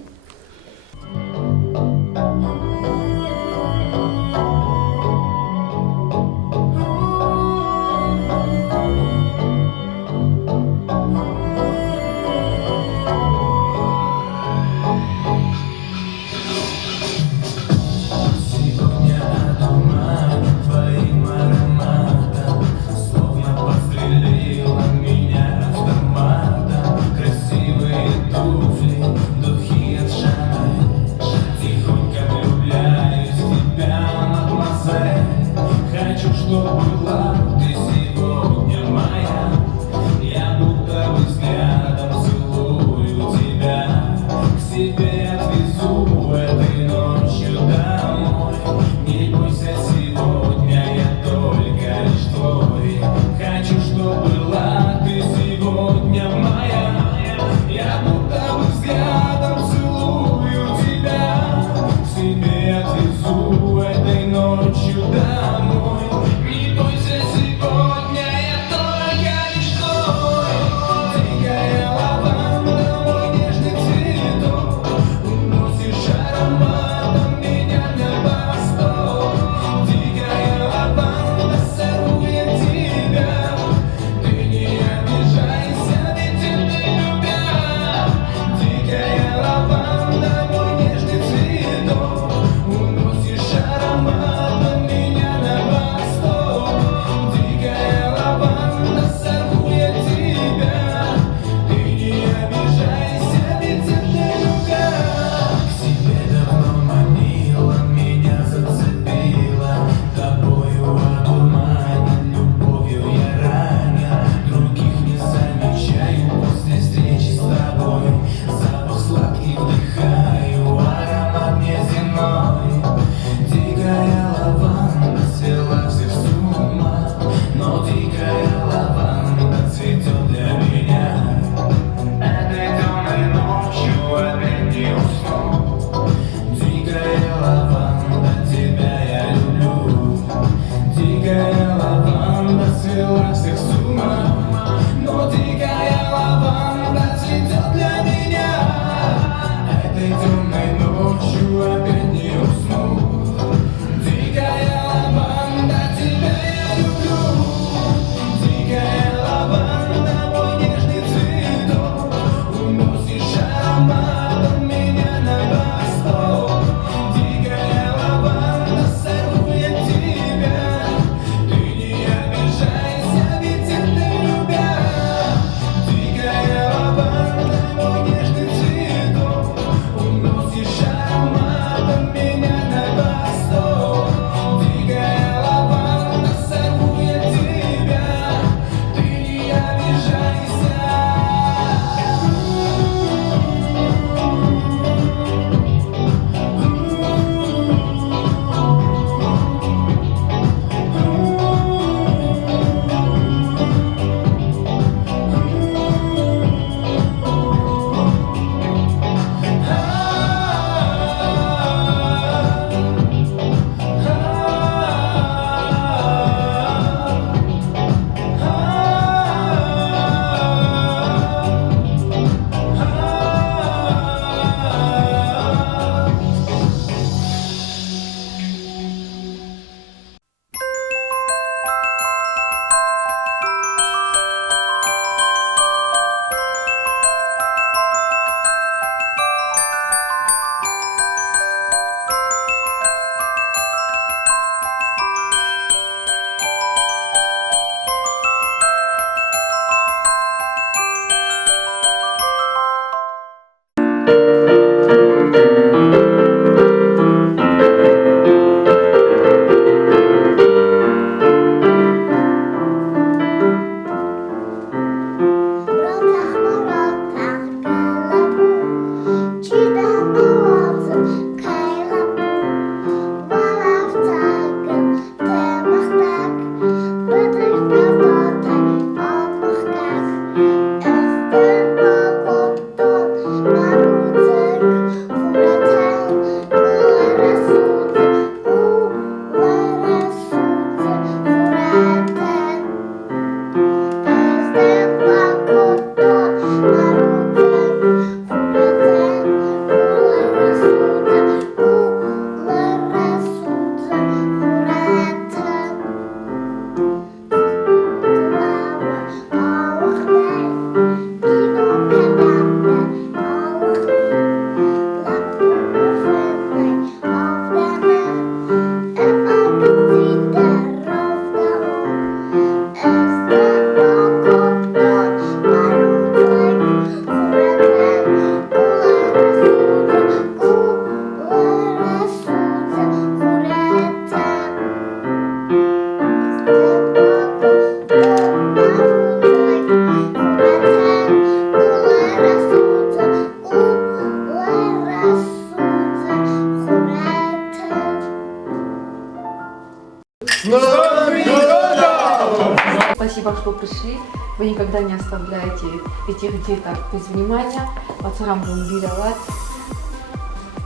Спасибо, что пришли. Вы никогда не оставляете этих деток без внимания. Пацанам будем виловать.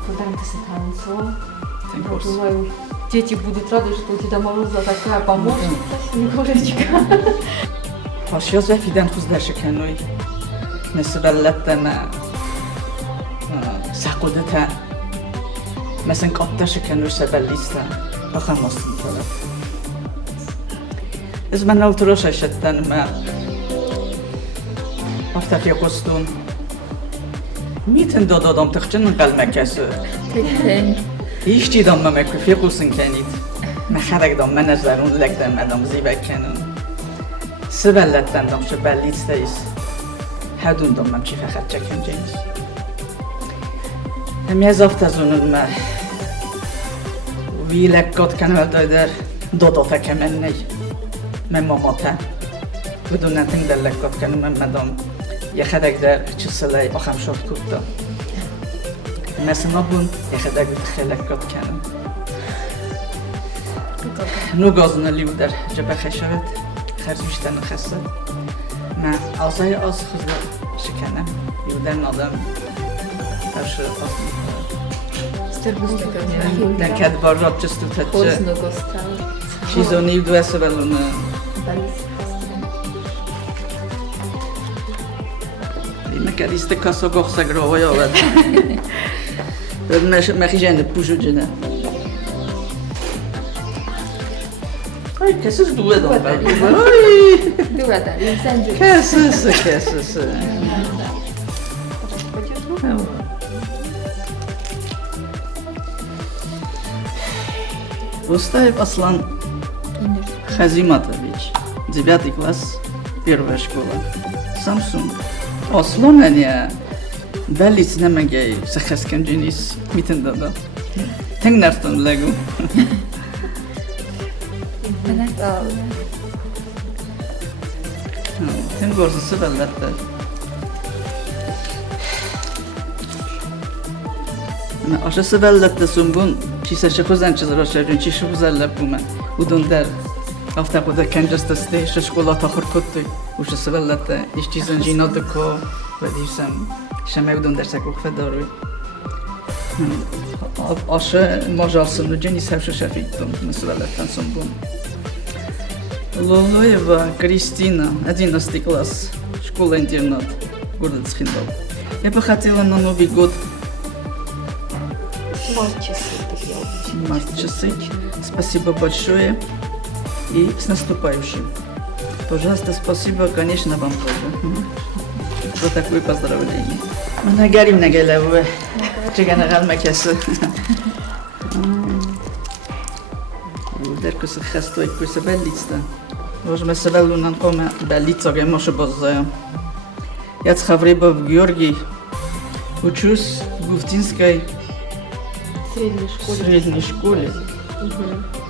Когда ты сатанцом. Я думаю, дети будут рады, что у Деда Мороза такая помощница, Снегурочка. Hoş Josef iden kuzdaşı kenoy. Mesbellette me sakudete. Mesen kaptaşı kenoy sebelliste. Bakamazsın falan. Ez men oturuş eşetten me. Aftak yakostun. Miten dododom tıkçının kalmekesi. Hiç didam me mekfi kusun kenit. Me xarakdam me nezerun lekdem edam zibek kenun. Sebelletten dam şu bellisteyiz. Hedun dam mem çife xatçakın ceyiz. Hem yazaftazunun me. Vilek kat kenel döder. Dodota kemenney. Men mamata. بدون تنقل لك قد كانوا من مدام يخدك دار تشسلي أخم شرط كوتا مثلا بون يخدك بتخلك قد كانوا نو غازنا اللي ودر جبه خشبت خرجوشتن خسته ما أصاي أص خزر شكنا يودر نادم ترش أصل نكاد براب جستو تجه شيزوني يودو أسبلون Kad iste kaso gorsa grovojo, Marie-Jeanne Poujoudjena. Ay, qu'est-ce que je dois donc? Qu'est-ce que c'est? Устаев Аслан Хазиматович, 9 класс, 1 школа, Samsung. Aslında ya, belli sinemeye sakasken cinis mitinde da. Tengerden Lego. Tengorsa severler. Ma aşağı severler de sunbun. Çise şakuzan çizir aşağı çi şakuzarlar bu ma. Udun der. Hafta kuda kendisi de işte şkola tahır kuttu. Ușa severler de işçi zanjina de ko. Vedisem. Şemevdun dersek ukfedaruy. Aşağı majalsın da cinis hevşe şefittum. Severlerden sunbun. Loloeva Кристина, 11 класс, школа-интернат, город Цхиндал. Я бы хотела на Новый год март-часы. Спасибо большое и с наступающим. Пожалуйста, спасибо, конечно, вам тоже. За такое поздравление. Она горим на голову. Чиганагал макясы. Деркусы хастой, кусы беллиста. Можем севелу на коме беллица, где може базая. Я Цхаврибов Георгий. Учусь в Гуфтинской средней школе.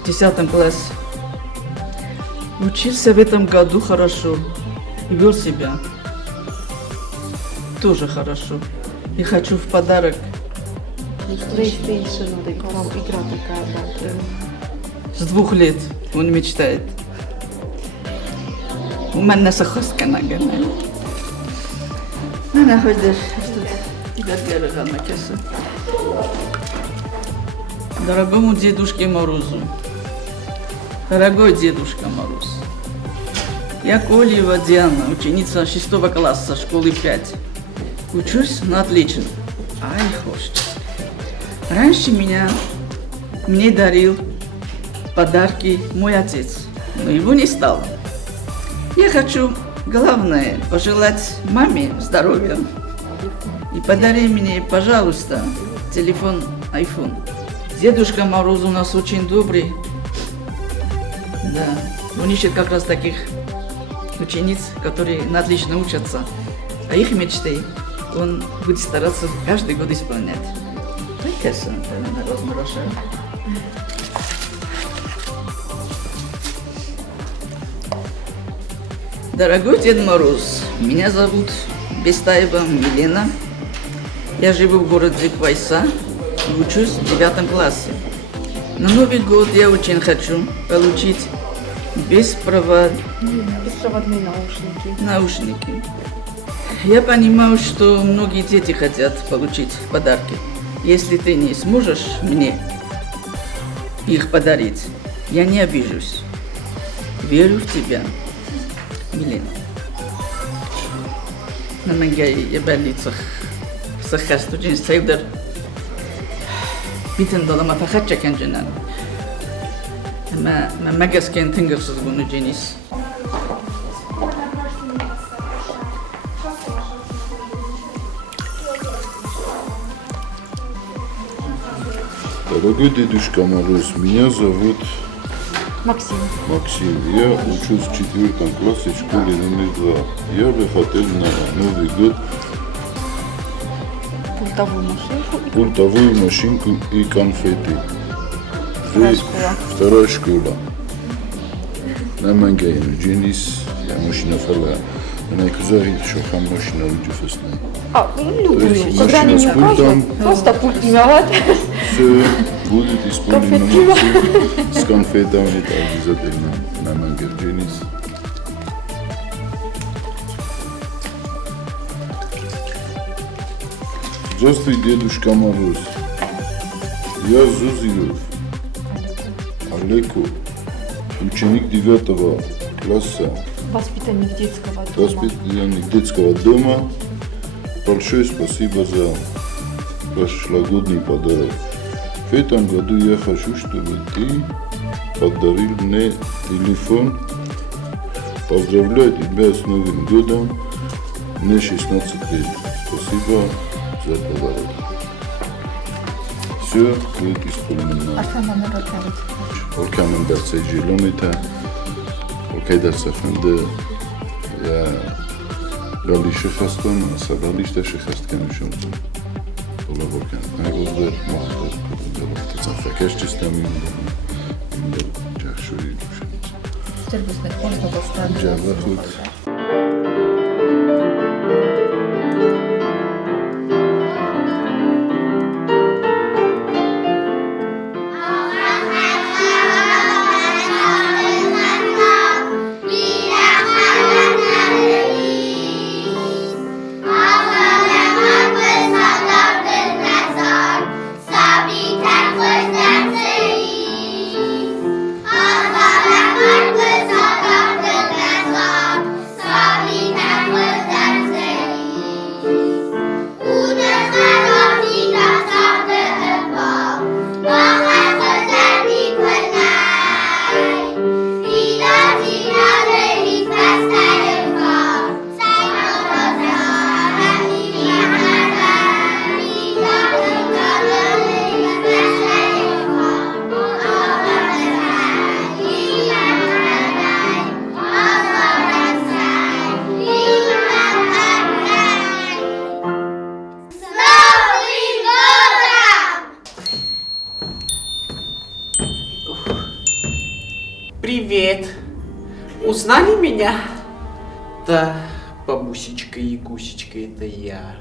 В 10 классе. Учился в этом году хорошо. И вел себя тоже хорошо. И хочу в подарок PlayStation, там игра такая, да. С 2 лет он мечтает. У меня сахарка на гоне. Она ходит, что-то на кассу. Дорогому Дедушке Морозу. Дорогой Дедушка Мороз. Я Колева Диана, ученица 6 класса школы 5. Учусь на отлично. Ай, хочется. Раньше мне дарил подарки мой отец, но его не стало. Я хочу, главное, пожелать маме здоровья. И подари мне, пожалуйста, телефон iPhone. Дедушка Мороз у нас очень добрый. Да, он ищет как раз таких учениц, которые на отлично учатся. А их мечты он будет стараться каждый год исполнять. Прекрасно, это разморожено. Дорогой Дед Мороз, меня зовут Бестаева Милена. Я живу в городе Квайса и учусь в 9 классе. На Новый год я очень хочу получить Беспроводные наушники. Наушники. Я понимаю, что многие дети хотят получить подарки. Если ты не сможешь мне их подарить, я не обижусь. Верю в тебя, Милена. На меня я больницах сахастуджин сейвдер. Битен далама фахат чаканджинан. ما مجلس كان تنجر سزبون جينيس. Дорогой дедушка Мороз, меня зовут Максим. Максим. Я учусь в 4 классе в школе номер 2. Я бы хотел на Новый год пультовую машинку и конфеты. Вторая школа. На Мангайну, Дженис, я машина фала. Она кузари, что хам машина уджуфесна. Люблю. Когда они не указывают, просто пульт виноват. Все будет исполнено Максим с конфетами, это обязательно на Мангай, Дженис. Здравствуй, Дедушка Мороз. Я Зузилов. Олеко, ученик 9 класса, Воспитанник детского дома. Воспитанник детского дома. Большое спасибо за ваш прошлогодний подарок. В этом году я хочу, чтобы ты подарил мне телефон. Поздравляю тебя с Новым годом. Мне 16 лет. Спасибо за подарок. Все будет исполнено. Orkamın dersi Cilomita, Orkay dersi efendi, ya Galişi Xaston, Sagalişte Şixastken üşümdüm. Ola Orkan, ne gözler, muhabbet, kudurlar, ortadan fekeş sistemi, Cahşuri üşümdüm. Cavla Hud. Привет! Узнали меня? Да, бабусечка и гусечка, это я.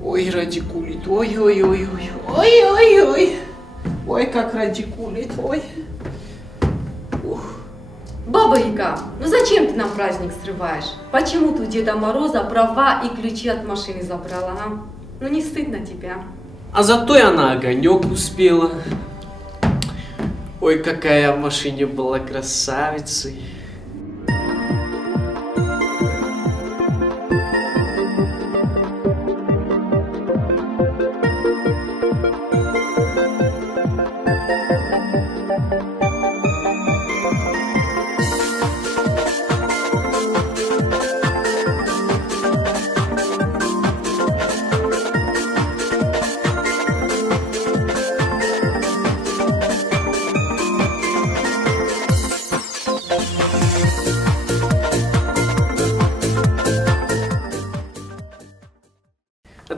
Ой, радикулит, ой-ой-ой-ой, ой-ой-ой. Ой, как радикулит, ой. Баба Яга, ну зачем ты нам праздник срываешь? Почему ты у Деда Мороза права и ключи от машины забрала, а? Ну не стыдно тебя? А зато я на огонек успела. Ой, какая в машине была красавицей.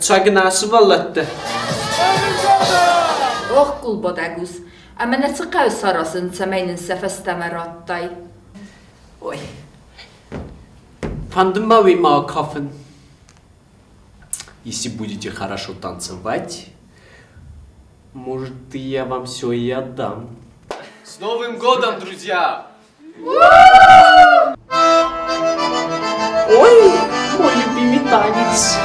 Цагнасы баллатты. Oh kulbodägus, amma ne tsõkäys sarasõnd sa meinin se festamerattai. Ой. Фандомовый Малкофен. Если будете хорошо танцевать, может, я вам все и отдам. С Новым годом, друзья! Ой, мой любимый танец.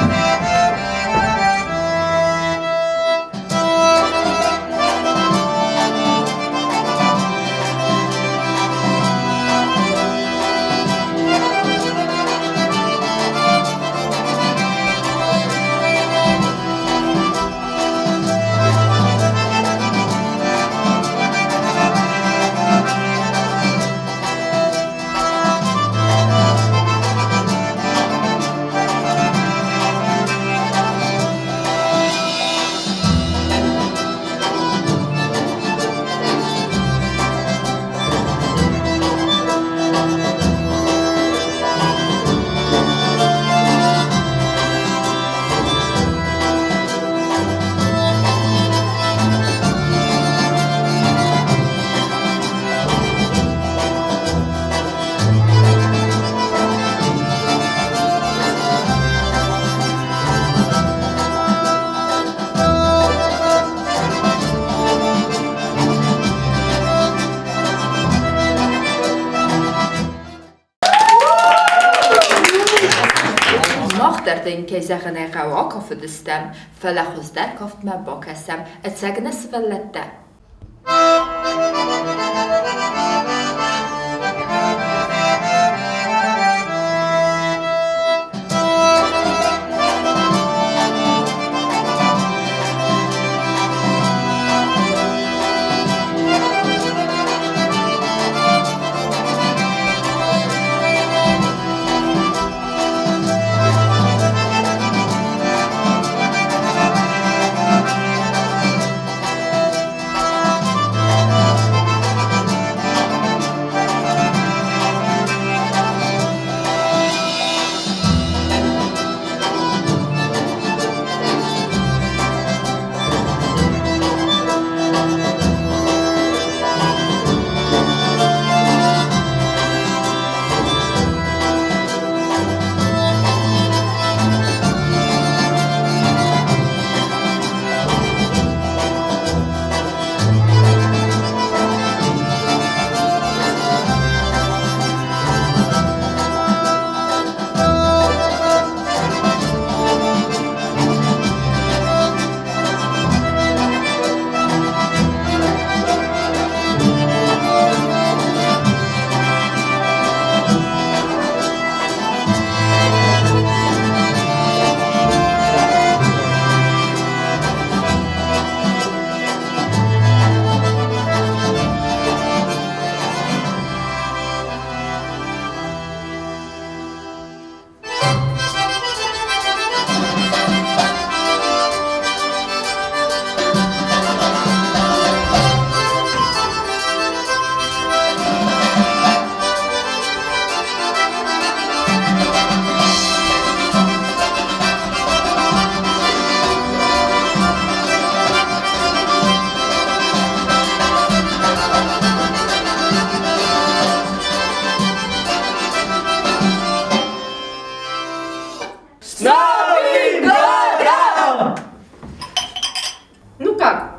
Nachdem ich eine Rauch für das Stem, vielleicht aus der Kraft mehr Bock haben, et sagen es verletzt.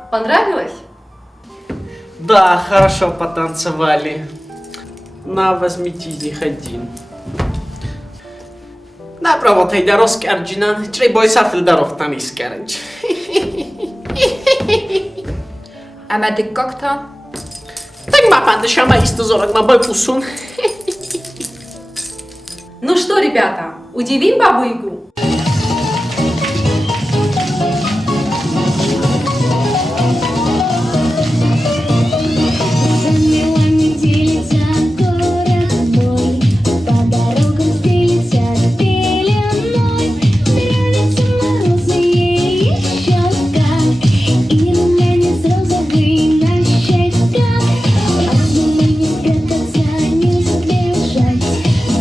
Понравилось? Да, хорошо потанцевали. На, возьмите из них один. Направо ты дорожки, Арджинан. Требуй сафл дорог там искать. Ама ты как-то? Так мапа, шама исто зорок, мабой пусун. Ну что, ребята, удивим бабу-ягу?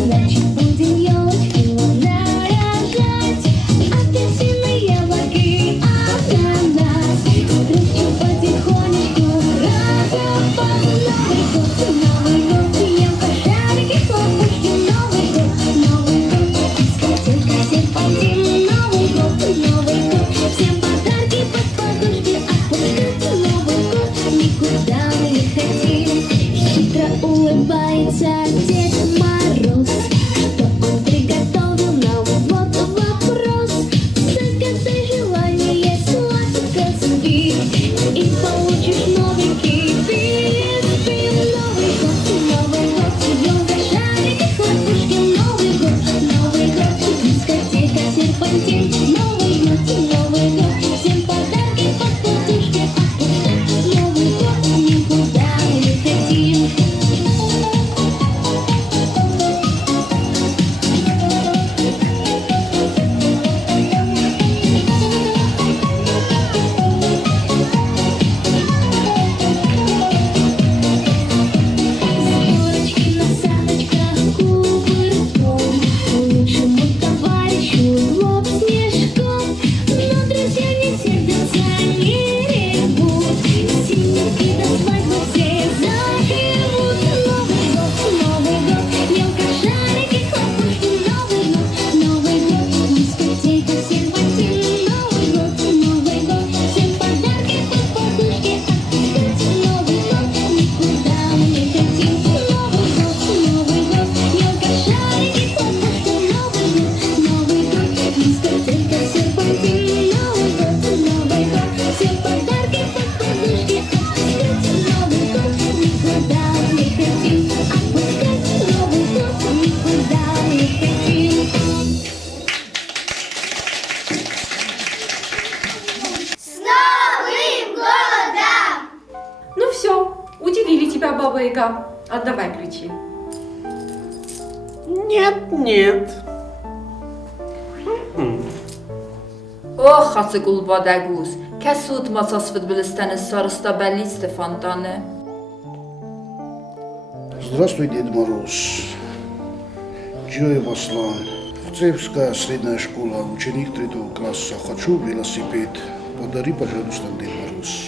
Значит, будем елочку наряжать. коллега, отдавай ключи. Нет, нет. Ох, хасы гулбадагуз. Кесут масасфыд билистаны сарыста беллисты фонтаны. Здравствуй, Дед Мороз. Джоев Аслан. Цевская средняя школа, ученик 3 класса. Хочу велосипед. Подари, пожалуйста, Дед Мороз.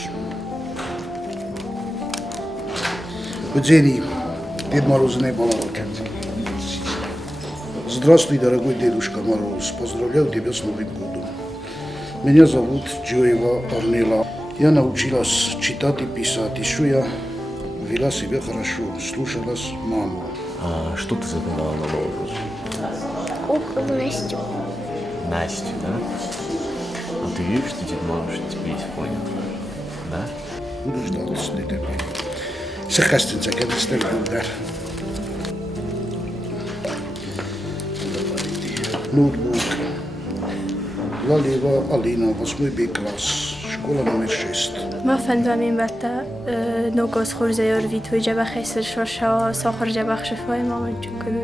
Бедзери, Дед Мороз не балалакет. Здравствуй, дорогой Дедушка Мороз. Поздравляю тебя с Новым годом. Меня зовут Джоева Арнела. Я научилась читать и писать. Еще я вела себя хорошо, слушалась маму. А что ты загадала на Новый год? Куклу Настю. Настю, да? А ты веришь, что Дед Мороз тебе исполнит? Да? Буду ждать с нетерпением. Сахастинца, когда стал Булгар. Ноутбук. Лалева Алина, 8 Б класс, школа номер 6. ما فهمتم بتا نوگاز خورزه یار وی توی جبه خیسر شاشا ساخر جبه خشفای مامان چکلو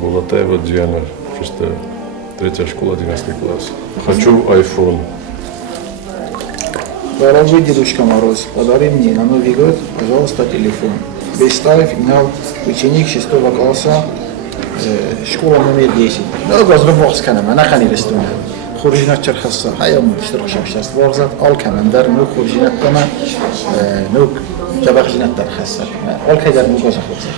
Булатаева Диана, 3 школа, 11 класс. Хочу iPhone. Дорогой Дедушка Мороз, подари мне на Новый год, пожалуйста, телефон. Бестаев Инал, ученик 6 класса, школа номер 10. Ну, разработка канама, на хани рестуна. خورجينات شرخصة هاي أم اشترك شاشة وارزات أول كمان در نو خورجينات تما نو جبا خورجينات در خصة أول كي در نو كذا خورجة.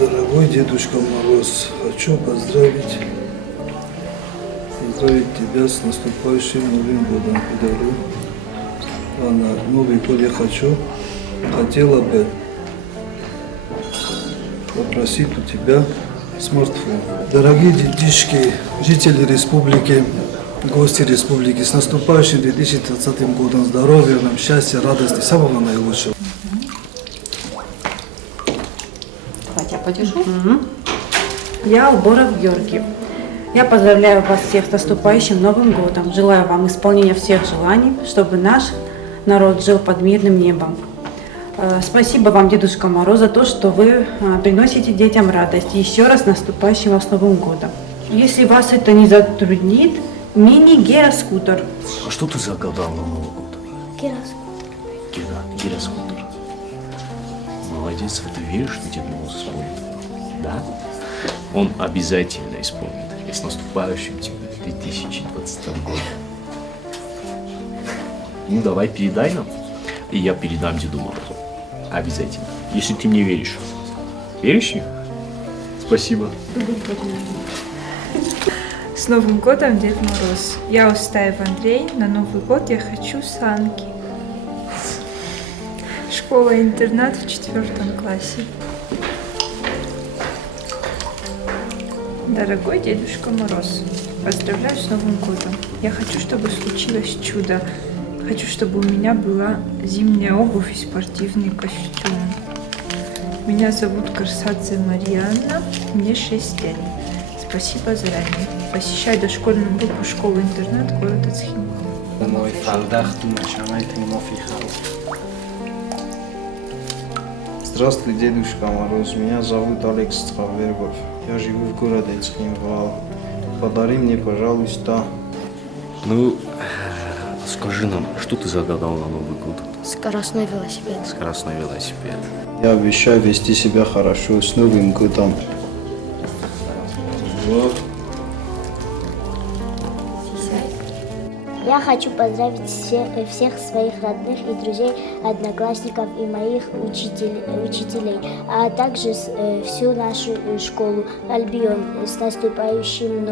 Дорогой Дедушка Мороз, хочу поздравить тебя с наступающим Новым годом. Подарю. А на Новый год я хотела бы попросить у тебя смартфон. Дорогие детишки, жители республики, гости республики, с наступающим 2020 годом, здоровья нам, счастья, радости, самого наилучшего. Давайте я подержу. Я Алборов Георгий. Я поздравляю вас всех с наступающим Новым годом. Желаю вам исполнения всех желаний, чтобы наш народ жил под мирным небом. Спасибо вам, Дедушка Мороз, за то, что вы приносите детям радость. И еще раз с наступающим вас Новым годом. Если вас это не затруднит, мини-гироскутер. А что ты загадал на Новый год? Гироскутер. Гироскутер. Молодец, ты веришь, что Дед Мороз исполнит? Да? Он обязательно исполнит. И с наступающим тебя 2020 годом. Ну давай передай нам, и я передам Деду Морозу. Обязательно. Если ты мне веришь. Веришь мне? Спасибо. С Новым годом, Дед Мороз. Я Устаев Андрей. На Новый год я хочу санки. Школа-интернат в 4 классе. Дорогой Дедушка Мороз, поздравляю с Новым годом. Я хочу, чтобы случилось чудо. Хочу, чтобы у меня была зимняя обувь и спортивный костюм. Меня зовут Карсадзе Марьяна, мне 6 лет. Спасибо заранее. Посещаю дошкольную группу школы-интернат города Цхинвал. Здравствуй, Дедушка Мороз. Меня зовут Алекс Цхавергов. Я живу в городе Цхинвал. Подари мне, пожалуйста. Ну, скажи нам, что ты загадал на Новый год? Скоростной велосипед. Скоростной велосипед. Я обещаю вести себя хорошо. С Новым годом. Я хочу поздравить всех своих родных и друзей, одноклассников и моих учителей, а также всю нашу школу Альбион с наступающим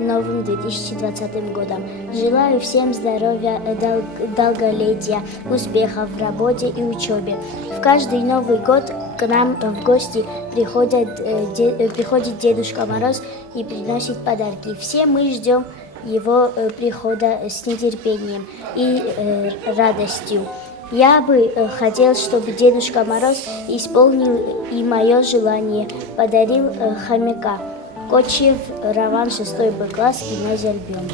новым 2020 годом. Желаю всем здоровья, долголетия, успехов в работе и учебе. В каждый Новый год к нам в гости приходит Дедушка Мороз и приносит подарки. Все мы ждем его прихода с нетерпением и радостью. Я бы хотел, чтобы Дедушка Мороз исполнил и мое желание, подарил хомяка. Кочев Роман, 6 Б класс, гимназия Альбион.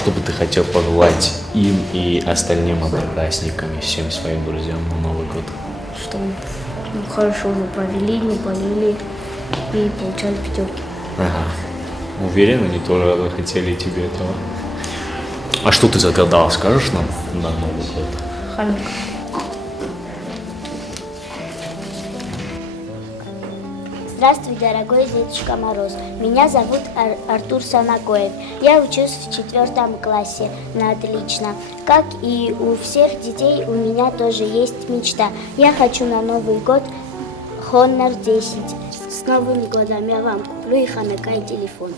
что бы ты хотел пожелать им и остальным одноклассникам и всем своим друзьям на Новый год? Чтобы хорошо вы провели, не болели и получали пятерки. Ага. Уверен, они тоже хотели тебе этого. А что ты загадал, скажешь нам на Новый год? Ханука. Здравствуй, дорогой Дедушка Мороз. Меня зовут Артур Санакоев. Я учусь в 4 классе на отлично. Как и у всех детей, у меня тоже есть мечта. Я хочу на Новый год Honor 10. С Новым годом я вам куплю и Ханука и телефон.